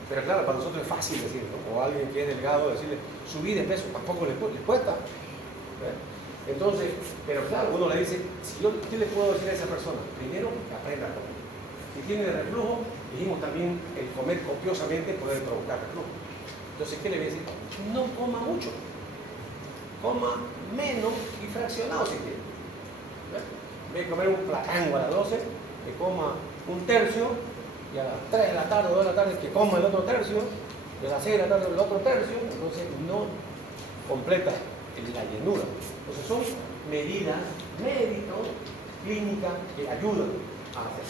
Pero claro, para nosotros es fácil decirlo, ¿no? O alguien que es delgado decirle, subí de peso, tampoco le cuesta. Entonces, pero claro, uno le dice, ¿qué le puedo decir a esa persona? Primero, que aprenda a comer. Si tiene reflujo, dijimos también, el comer copiosamente puede provocar reflujo. Entonces, ¿qué le voy a decir? No coma mucho. Coma menos y fraccionado si quiere. En vez de comer un platango a las 12, que coma un tercio, y a las 3 de la tarde o 2 de la tarde que coma el otro tercio, y a las 6 de la tarde el otro tercio, entonces no completa la llenura. Entonces son medidas médicas, clínicas, que ayudan a hacer.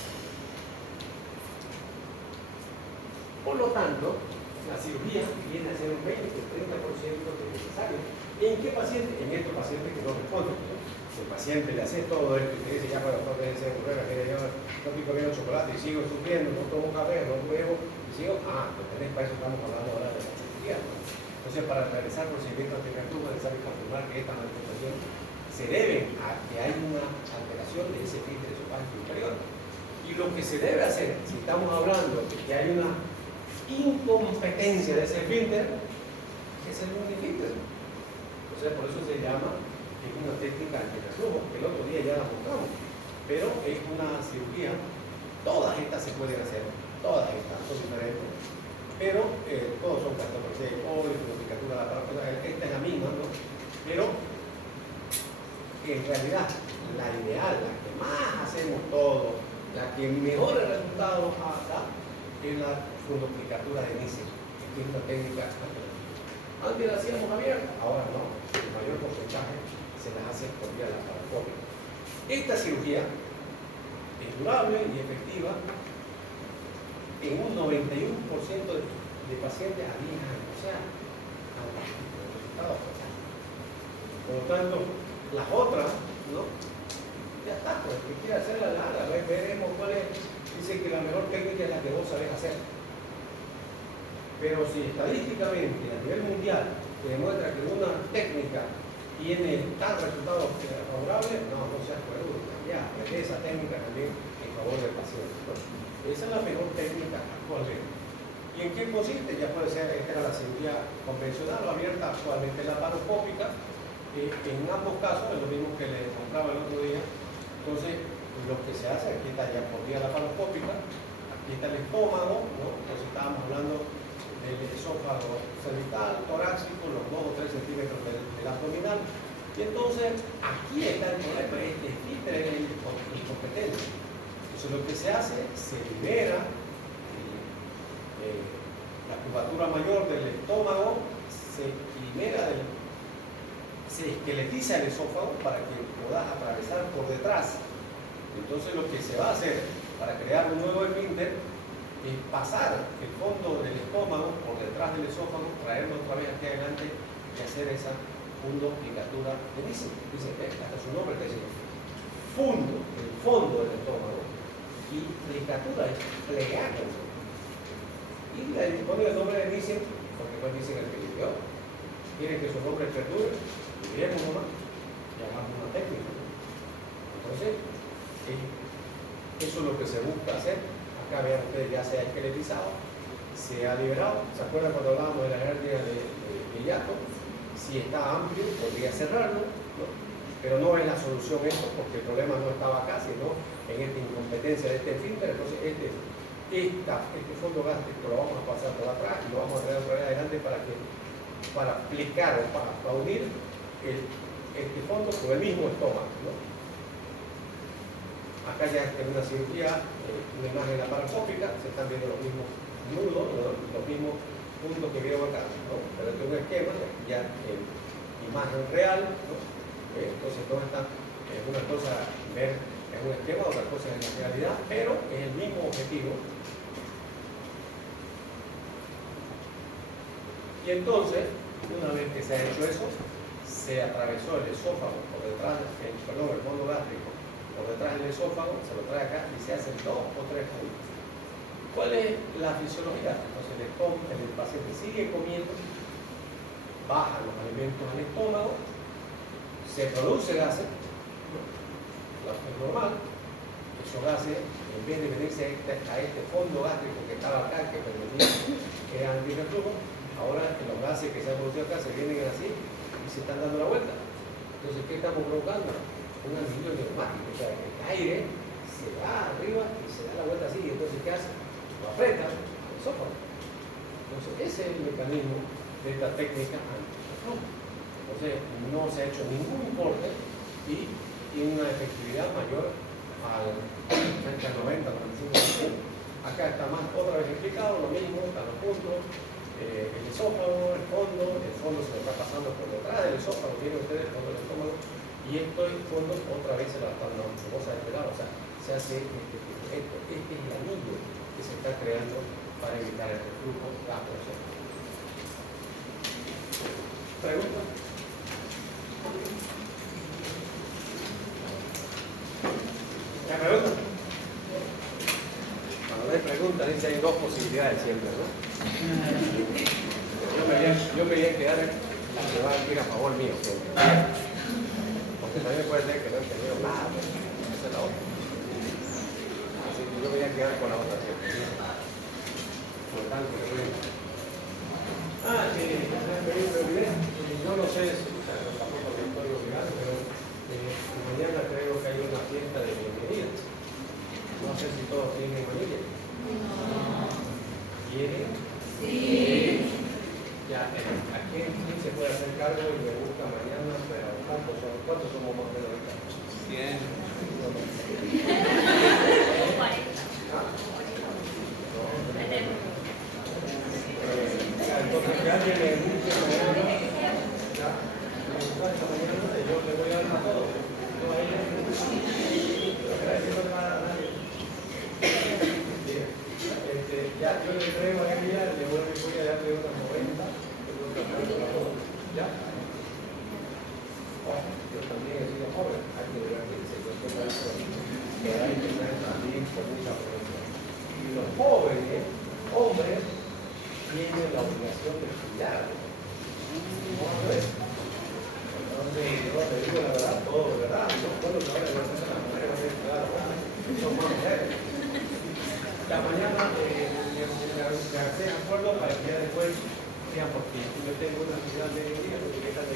Por lo tanto, la cirugía viene a ser un 20-30% de necesario. ¿En qué paciente? En estos pacientes que no responden. El paciente le hace todo esto y te dice, ya para doctor, déjense de correr, que yo no estoy comiendo chocolate y sigo sufriendo, no tomo café, no bebo, y sigo, pues tenés, para eso estamos hablando ahora de la cirugía, ¿no? Entonces, para realizar procedimientos de reflujo es necesario confirmar que esta manifestación se debe a que hay una alteración de ese esfínter esofágico inferior. Y lo que se debe hacer, si estamos hablando de que hay una incompetencia de ese esfínter, es el esfínter. Entonces, por eso se llama que es una técnica antirreflujo, que el otro día ya la mostramos, pero es una cirugía. Todas estas se pueden hacer, todas estas son diferentes, pero todos son castoprocea purificatura de la parábola, esta es la misma, ¿no? Pero en realidad la ideal, la que más hacemos todos, la que mejores resultados da, es la fundoplicatura de Nissen, que es una técnica natural. Antes la hacíamos abierta, ahora no, el mayor porcentaje se las hace por vía laparoscópica. Esta cirugía es durable y efectiva en un 91% de pacientes a 10 años, o sea, fantástico, el resultado fantástico. Por lo tanto, las otras, ¿no? Ya está, pues el que quiera hacerla, nada, veremos cuál es. Dice que la mejor técnica es la que vos sabés hacer. Pero si estadísticamente a nivel mundial se demuestra que una técnica tiene tal resultado favorable, no seas cuerdo, ya, aprende esa técnica también en favor del paciente, ¿no? Esa es la mejor técnica actualmente. ¿Y en qué consiste? Ya puede ser, esta era la cirugía convencional o abierta, actualmente laparoscópica. En ambos casos es lo mismo que le mostraba el otro día. Entonces, lo que se hace, aquí está ya por vía laparoscópica, aquí está el estómago, ¿no? Entonces estábamos hablando del esófago cervical, torácico, los 2 o 3 centímetros del abdominal. Y entonces, aquí está el problema, este esfínter es incompetente. Entonces, lo que se hace, se libera la curvatura mayor del estómago, se libera se esqueletiza el esófago para que puedas atravesar por detrás. Entonces, lo que se va a hacer para crear un nuevo esfínter es pasar el fondo del estómago por detrás del esófago, traerlo otra vez aquí adelante y hacer esa fundoplicatura de Nissen. Dice, hasta su nombre está diciendo fundo, el fondo del estómago, y plicatura es plegar el estómago. Y le pone el nombre de Nissen porque pues dicen el que vivió. Quieren que su nombre perdure, viviremos nomás y hagamos una técnica. Entonces, eso es lo que se busca hacer. Acá vean ustedes, ya se ha esqueletizado, se ha liberado. ¿Se acuerdan cuando hablábamos de la hernia de hiato? Si está amplio, podría cerrarlo, ¿no? Pero no es la solución esto, porque el problema no estaba acá, sino en esta incompetencia de este esfínter. Entonces, este fondo gástrico lo vamos a pasar por atrás y lo vamos a traer otra vez adelante para que para aplicar o para unir este fondo con el mismo estómago, ¿no? Acá ya en una cirugía, una imagen laparoscópica, se están viendo los mismos nudos, los mismos puntos que vieron acá, ¿no? Pero este es un esquema ya en imagen real, ¿no? Entonces todo está, una cosa ver en un esquema, otra cosa en la realidad, pero es el mismo objetivo. Y entonces, una vez que se ha hecho eso, se atravesó el esófago por detrás, el fondo gástrico por detrás del esófago, se lo trae acá y se hacen 2 o 3 puntos. ¿Cuál es la fisiología? Entonces el paciente sigue comiendo, bajan los alimentos al estómago, se produce gases, es normal, esos gases, en vez de venirse a este fondo gástrico que estaba acá, que permitía que era antirreflujo, ahora los gases que se han producido acá se vienen así y se están dando la vuelta. Entonces, ¿qué estamos provocando? Un anillo neumático, o sea, el aire se va arriba y se da la vuelta así, y entonces ¿qué hace? Lo aprieta el esófago. Entonces, ese es el mecanismo de esta técnica antirreflujo. Entonces, no se ha hecho ningún corte y tiene una efectividad mayor al 90-95%. Acá está más otra vez explicado, lo mismo, están los puntos. El esófago, el fondo se lo está pasando por detrás del esófago, tienen ustedes el fondo del estómago, y estos fondos otra vez se lo están dando por de este lado, o sea, se hace este es el anillo que se está creando para evitar el reflujo gastroesofágico. ¿Pregunta? ¿Ya pregunta? Cuando hay preguntas, dice hay 2 posibilidades siempre, ¿no? Yo me voy a quedar la que va a ir a favor mío, porque también puede ser que no entendieron nada, esa es la otra. Así que yo me voy a quedar con la otra siempre. Por lo tanto, me olvidé. Yo no sé, tampoco me estoy obligando, pero mañana creo que hay una fiesta de bienvenida. No sé si todos tienen manilla. ¿Quieren? Sí. Ya, ¿a quién se puede hacer cargo y me busca mañana? Pero ¿cuántos somos más de 100? Entonces, que alguien me busque mañana, ya, esta mañana, yo le voy a dar a todos. Yo a ella, ya, yo le traigo a ella, le voy a darle unas 90. ¿Ya? Yo también he sido joven, hay que ver que se cuestiona eso, que hay que tener también con mucha prevención. Y los jóvenes, hombres, tienen la obligación de estudiar. Entonces, yo te digo la verdad, todo de verdad, no puedo saber que las mujeres van a estudiar, son más mujeres. La mañana me hacen acuerdo para que ya después sean, porque yo tengo una ciudad de día, porque esta de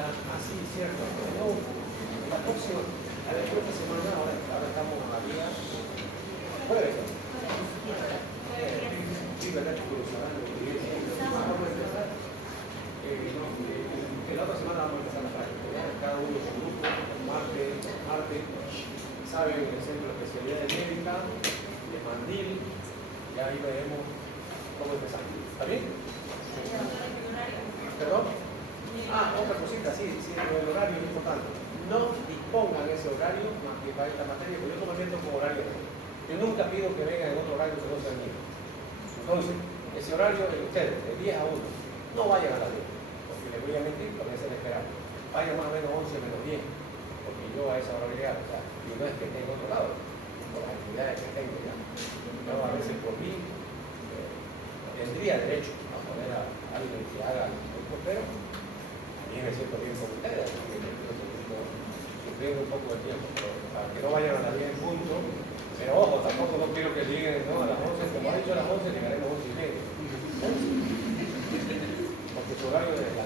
así, cierto, no, la próxima, a la próxima semana, ahora estamos a día jueves, ¿no? Sí, verdad que cruzarán los días, vamos a empezar, que la otra semana vamos a empezar la práctica, cada uno su grupo, martes, saben el centro de especialidades médicas, de mandil, ya ahí veremos cómo empezar. ¿Está bien? ¿Perdón? Otra cosita, sí, el horario es importante. No dispongan ese horario más que para esta materia, porque yo no me meto con horario. Yo nunca pido que vengan en otro horario que no sea el mío. Entonces, ese horario de ustedes, de 10 a 1, no vayan a las 10, porque les voy a mentir, porque se les espera. Vayan más o menos 11 menos 10, porque yo a esa hora voy a llegar, o sea, y no es que esté en otro lado, por las actividades que tengo ya. Yo a veces por mí tendría derecho a poner a alguien que haga el curso, pero también me siento bien con ustedes, sufriendo un poco de tiempo, pero para que no vayan a las 10 en punto. Pero ojo, tampoco no quiero que lleguen a las 11, como ha dicho a las 11, llegaremos a 11:30. Porque su horario es la